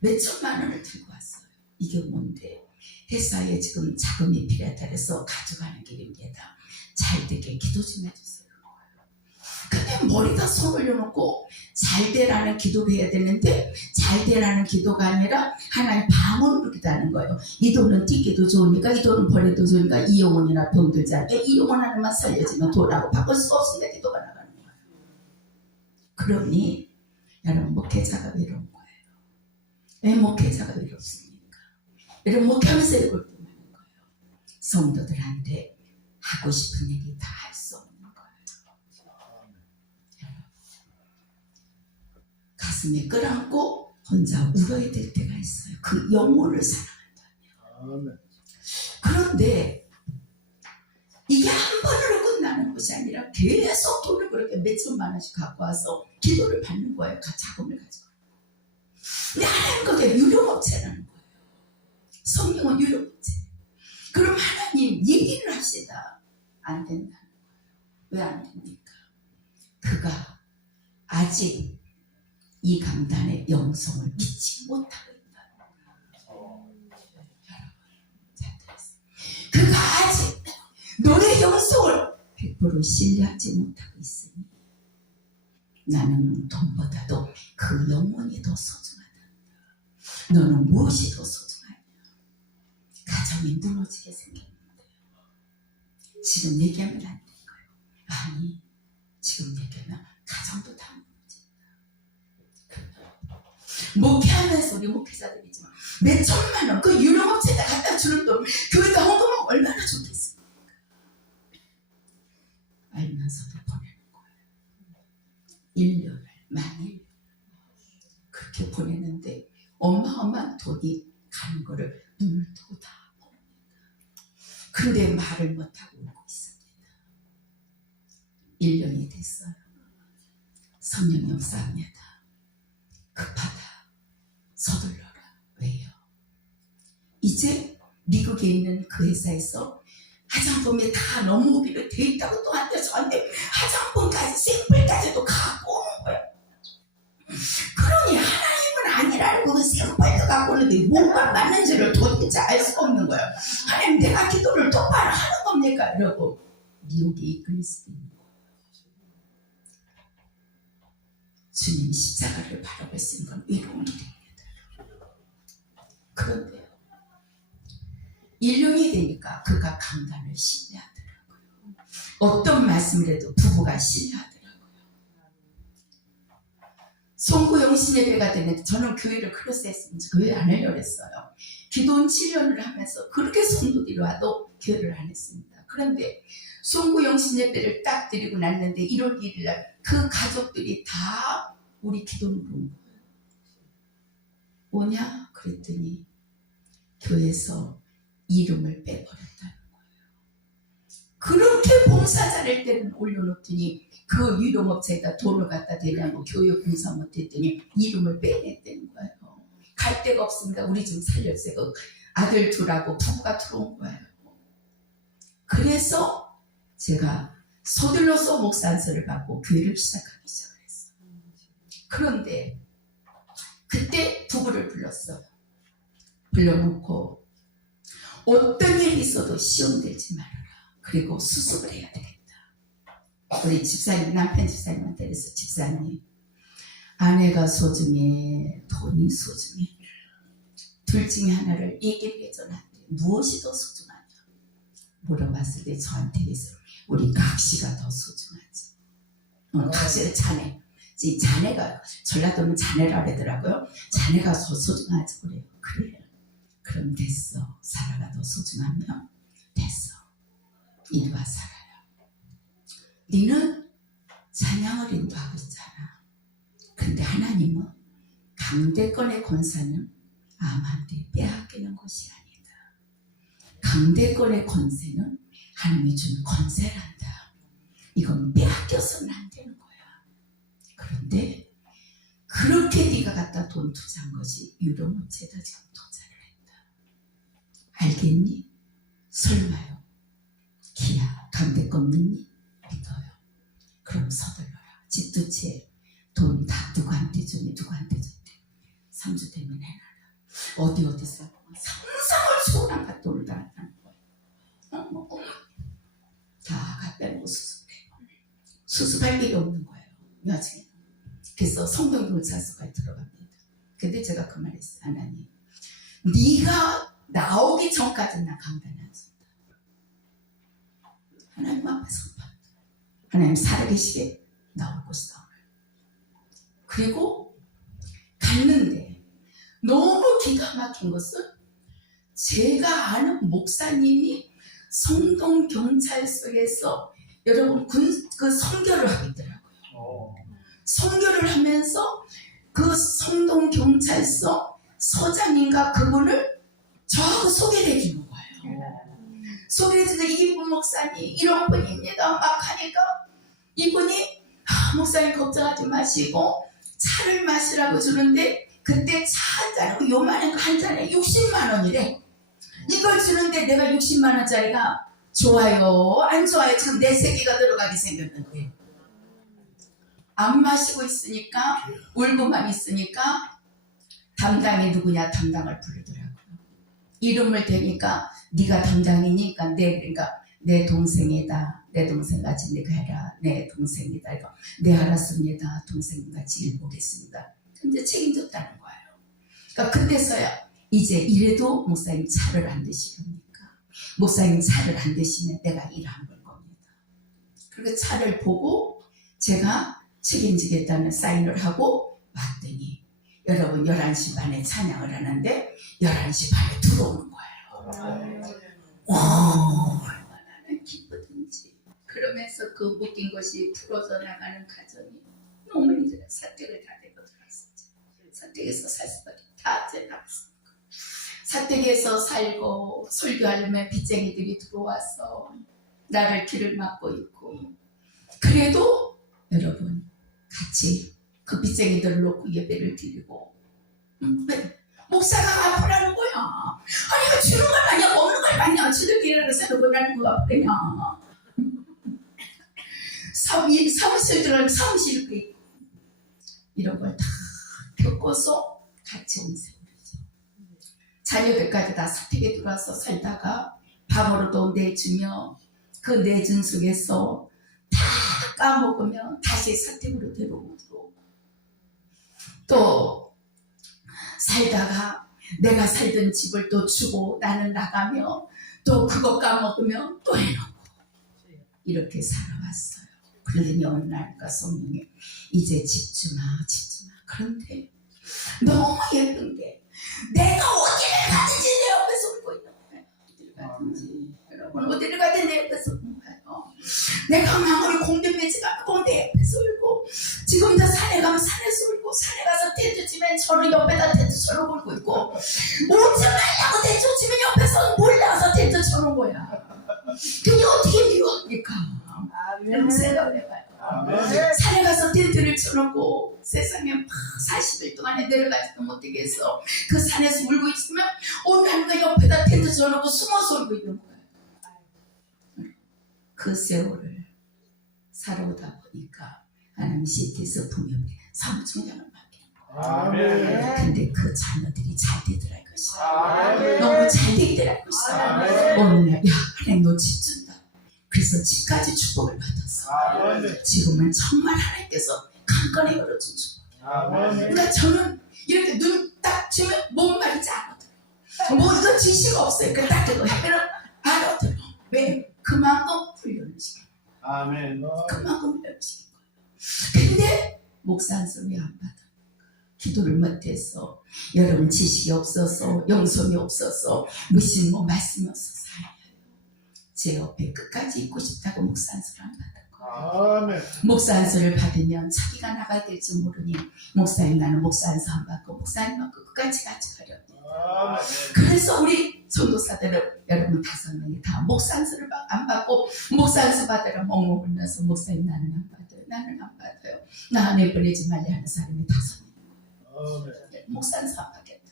몇 천만 원을 들고 왔어요. 이게 뭔데? 회사에 지금 자금이 필요하다 해서 가져가는 길입니다. 잘 되게 기도 좀 해주세요. 근데 머리다 손 올려놓고 잘 되라는 기도를 해야 되는데 잘 되라는 기도가 아니라 하나님 방언으로 기도하는 거예요. 이 돈은 띠기도 좋으니까 이 돈은 버려도 좋으니까 이 영혼이나 병들지 않게 이 영혼 하나만 살려지면 돈하고 바꿀 수 없으니까 기도가 나가는 거예요. 그러니 여러분 목회자가 외로운 거예요. 왜 목회자가 외롭습니까? 여러분 목회하면서 이걸 보는 거예요. 성도들한테 하고 싶은 얘기 다 할 수 없는 거예요. 가슴에 끌어안고 혼자 울어야 될 때가 있어요. 그 영혼을 사랑한다면. 그런데 이게 한 번으로 끝나는 것이 아니라 계속 돈을 그렇게 몇 천만 원씩 갖고 와서 기도를 받는 거예요. 자금을 가지고. 근데 하나님 거기에 유료업체라는 거예요. 성경은 유료업체. 그럼 하나님 얘기를 합시다. 안 된다는 거예요. 왜 안 됩니까? 그가 아직 이 강단의 영성을 믿지 못하고 있다는 거예요. 여러분 잘 들었어요. 그가 아직 내 영성을 100% 신뢰하지 못하고 있으니 나는 돈보다도 그 영혼이 더 소중하다. 너는 무엇이 더 소중하냐? 가정이 무너지게 생겼는데 지금 얘기하면 안 될 거예요. 아니 지금 얘기하면 가정도 다 무너진다. 목회하면서 우리 목회자들이지만 몇 천만 원 그 유명업체가 갖다 주는 돈 교회가 헌금하면 얼마나 좋겠습니까? 알면서도 보내는 거예요. 1년을 만 1년 그렇게 보내는데 어마어마한 돈이 가는 거를 눈을 뜨고 다 봅니다. 근데 말을 못하고 울고 있습니다. 1년이 됐어요. 성령이 없사합니다. 급하다. 서둘러라. 왜요? 이제 미국에 있는 그 회사에서 화장품이 다 넘어오기로 돼 있다고 또 한테 저한테 화장품까지 샘플까지도 갖고 오는 거예요. 그러니 하나님은 아니라는 그 샘플도 갖고 오는데 뭐가 맞는지를 도대체 알 수가 없는 거예요. 하나님 내가 기도를 똑바로 하는 겁니까? 이러고 미혹에 이끌릴 수도 있는 거예요. 주님 십자가를 바라볼 수 있는 건 외로움이 됩니다. 그런데요 1년이 되니까 그가 강단을 신뢰하더라고요. 어떤 말씀을 해도 부부가 신뢰하더라고요. 송구영 신예배가 되는데 저는 교회를 크로스했으면 교회 안 하려고 했어요. 기도원 7년을 하면서 그렇게 성도들이 와도 교회를 안 했습니다. 그런데 송구영 신예배를 딱 드리고 났는데 1월 1일 날 그 가족들이 다 우리 기도원으로 온 거예요. 뭐냐? 그랬더니 교회에서 이름을 빼버렸다는 거예요. 그렇게 봉사자를 때는 올려놓더니 그 유동업체에다 돈을 갖다 대냐고 교회 봉사 못했더니 이름을 빼냈다는 거예요. 갈 데가 없으니까 우리 좀 살려주세요. 아들 둘하고 부부가 들어온 거예요. 그래서 제가 서둘러서 목사 안수를 받고 교회를 시작하기 시작했어요. 그런데 그때 부부를 불렀어요. 불러놓고 어떤 일이 있어도 시험 들지 말아라. 그리고 수습을 해야 되겠다. 우리 집사님, 남편 집사님한테 그래서 집사님 아내가 소중해, 돈이 소중해. 둘 중에 하나를 얘기를 해줘는 안 돼. 무엇이 더 소중하냐 물어봤을 때 저한테 그래서 우리 각시가 더 소중하지. 각시는 자네. 이 자네가 전라도는 자네라 그러더라고요. 자네가 더 소중하지 그래요. 그래요. 그럼 됐어. 사라가 더 소중하면 됐어. 이리 와 살아요. 너는 찬양을 인도하고 있잖아. 근데 하나님은 강대권의 권세는 암한테 빼앗기는 것이 아니다. 강대권의 권세는 하나님이 준 권세란다. 이건 빼앗겨서는 안 되는 거야. 그런데 그렇게 네가 갖다 돈 투자한 것이 유럽업체에다 지금 투자를 했다. 알겠니? 설마요. 기야 강대권 믿니? 믿어요. 그럼 서둘러라. 집 두 채 돈 다 누구한테 주니 누구한테 줬대. 3주 되면 해놔라. 어디서 상상을 초월한 돈을 다 갖다는 거예요. 다 갖다 놓고 수습해. 수습할 일이 없는 거예요. 나중에. 그래서 성동교사서까지 들어갑니다. 근데 제가 그 말 했어요. 하나님 네가 나오기 전까지는 나 강단 안 쓴다. 하나님 앞에 선포한다. 하나님 살아계시게 나올 것이다. 그리고 갔는데 너무 기가 막힌 것은 제가 아는 목사님이 성동경찰서에서 여러분 그 선교를 하겠더라고요. 선교를 하면서 그 성동경찰서 서장님과 그분을 저하고 소개를 해주는 거예요. 소개를 해주는데 이분 목사님 이런 분입니다. 막 하니까 이분이 목사님 걱정하지 마시고 차를 마시라고 주는데 그때 차 한 잔이고 요만한 거 한 잔에 60만 원이래. 이걸 주는데 내가 60만 원짜리가 좋아요 안 좋아요 지금 내 세계가 들어가게 생겼는데 안 마시고 있으니까 울고만 있으니까 담당이 누구냐 담당을 부르더라고요. 이름을 대니까 네가 담당이니까 그러니까 내 동생이다. 내 동생같이 네가 해라. 내 동생이다. 이거 네 알았습니다. 동생같이 일보겠습니다. 근데 책임졌다는 거예요. 그러니까 그때서야 이제 이래도 목사님 차를 안 드시렵니까? 목사님 차를 안 드시면 내가 일 안 볼 겁니다. 그리고 차를 보고 제가 책임지겠다는 사인을 하고 왔더니 여러분 11시 반에 찬양을 하는데 11시 반에 들어오는 거예요. 얼마나 기쁘든지. 그러면서 그 묶인 것이 풀어져 나가는 과정이 너무 힘들어요. 사택을 다 대고 들어왔었죠. 사택에서 살 수밖에 다 나갔습니다. 사택에서 살고 설교하려면 빚쟁이들이 들어와서 나를 길을 막고 있고, 그래도 여러분 같이 그 빚쟁이들을 놓고 예배를 드리고, 목사가 갚으라는 거야. 아니 그 주는 걸 아니야, 먹는 걸 아니야. 지들끼리 세우고 나는 거 갚으냐. 사무실 들어가면 사무실 있고 이런 걸 다 겪어서 같이 온 세월이죠. 자녀들까지 다 사택에 들어와서 살다가 밥으로도 내주며 그 내준 속에서 다 까먹으면 다시 사택으로 데려오고, 또 살다가 내가 살던 집을 또 주고 나는 나가며 또 그거 까먹으면 또 해놓고 이렇게 살아왔어요. 그러더니 어느 날까 성령이 이제 집주마. 그런데 너무 예쁜 게 내가 어디를 가든지 내 옆에서 울고 있는 거예요. 어디를 가든지. 여러분 어디를 가든 내 옆에서 울고 가요. 내가 아무리 공대 매지가 공대 옆에서 울고, 지금 다 산에 가면 산에서 울고, 산에 가서 텐트 치면 저를 옆에다 텐트 쳐놓고 울고 있고, 오지 말라고 텐트 치면 옆에서 몰라서 텐트 쳐놓은 거야. 그게 어떻게 미워합니까? 여러분 생각을 해봐요. 산에 가서 텐트를 쳐놓고 세상에 막 40일 동안에 내려가지도 못하게 해서 그 산에서 울고 있으면 나는 그 옆에다 텐트 쳐놓고 숨어서 울고 있는 거야. 그 세월을 살아오다 보니까 하나님 CTS 풍요에 사무총장을 맡기는 거예요. 근데 그 자녀들이 잘 되더라 이것이야. 너무 잘 되더라 이것이야. 어느 날 하나님 너 집 준다. 그래서 집까지 축복을 받았어. 지금은 정말 하나님께서 강건히 열어준 축복. 그러니까 저는 이렇게 눈 딱 치면 뭔 말인지 알아들어요. 뭐 이거 지시가 없어요. 딱 그거 해면 알아들어. 왜? 그만큼 훈련을 시켜요. 그만큼 훈련을 시킨 거예요. 근데 목사 한 소리 안 받아. 기도를 못해서, 여러분 지식이 없어서, 영성이 없어서, 무슨 말씀이 없어서 살아요. 제 옆에 끝까지 있고 싶다고 목사 한 소리 안 받은 거예요. 목사 한 소리를 받으면 자기가 나가야 될지 모르니 목사님 나는 목사 한 소 안 받고 목사님 받고 끝까지 같이 가려고. 그래서 우리 전도사들은 여러분 5명이 다 목사 한 소리를 안 받고 목사 한 소 받으러 멍멍을 내서 목사님 나는 안 받아요. 나는 안 받아요. 나 안에 보내지 말래 하는 사람이 5명. 목사 한 소 안 받겠다.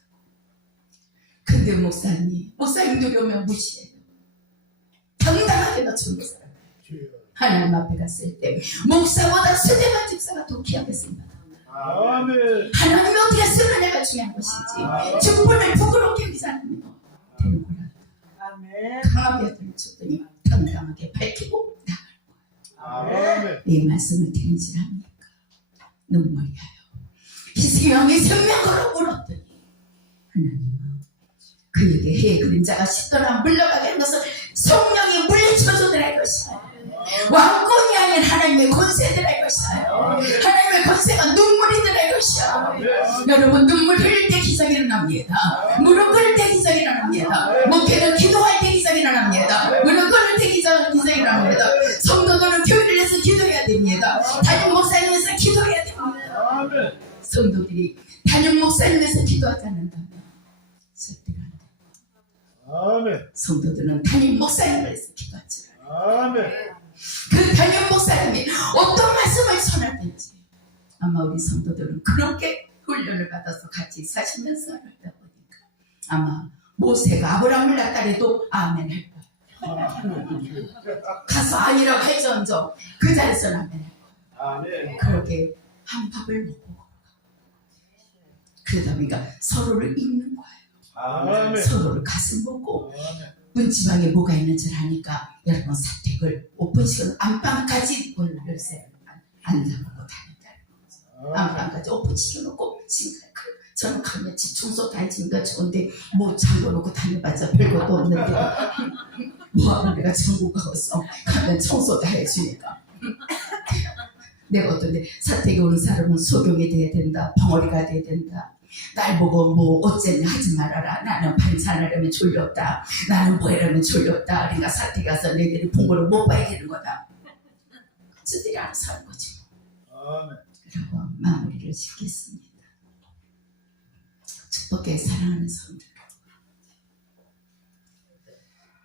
근데 목사님 들어오면 무시해요. 당당하게 나 전도사를 하나님 앞에 갔을 때 목사보다 스데반 집사가 더 귀하게 쓴다. 하나님이 어떻게 쓰느냐가 중요한 것이지 직분을 부끄럽게 여기지 않는 거 되는 거라. 강하게 들쳤더니 당당하게 밝히고 나갈 거예요. 이 말씀을 드리질 않습니까? 눈물이 나요. 희생양이 생명으로 울었더니 하나님은 그에게 해의 그림자가 십도나 물러가게 한 것을 성령이 물리쳐주더라 이것이에요. 왕권이 아닌 하나님의 권세더라 이것이에요. 하나님의 권세가 눈물이더라 이것이에요. 여러분 눈물 흘릴 때 기적이 일어납니다. 무릎 꿇을 때 기적이 일어납니다. 목회는 기도할 때 기적이 일어납니다. 무릎 꿇을 때 기적이 일어납니다. 성도들은 교회를 해서 기도해야 됩니다. 담임 목사님 위해서 기도해야 됩니다. 성도들이 담임 목사님 위해서 기도하지 않는다면 절대로 안 돼요. 성도들은 담임 목사님을 위해서 기도하지 않아요. 그 담임 목사님이 어떤 말씀을 전하든지 아마 우리 성도들은 그렇게 훈련을 받아서 같이 40년 생활을 하다 보니까 아마 모세가 아브라함을 낳다래도 아멘 할 거예요. 가서 아니라고 할지언정 그 자리에서는 아멘 할 거예요. 그렇게 한 밥을 먹고 그러다 보니까 서로를 읽는 거예요. 서로를 가슴 보고 문지방에 뭐가 있는 줄 아니까 여러분 사택을 오픈시켜서 안방까지 문을 열쇠를 안 잡고 다닌다. 안방까지 오픈시켜놓고 지금 저는 가면 집 청소 다 해주니까 좋은데 뭐 잠궈놓고 다녀봤자 별것도 없는데 뭐하면 내가 천국 가서 가면 청소 다 해주니까 내가 어떤데 사택에 오는 사람은 소경이 돼야 된다, 벙어리가 돼야 된다. 날 보고 뭐 어쨌냐 하지 말아라. 나는 반찬하려면 졸렸다. 나는 뭐 이러면 졸렸다. 그러니까 사택 가서 너희들이 본거를 못 봐야 되는 거다. 저들이 알아서 하는 거지. 아멘. 라고 마무리를 짓겠습니다. 축복에 사랑하는 성들,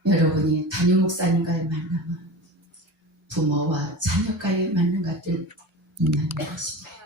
여러분이 담임 목사님과의 만남은 부모와 자녀과의 만남 같은 인연인 것입니다.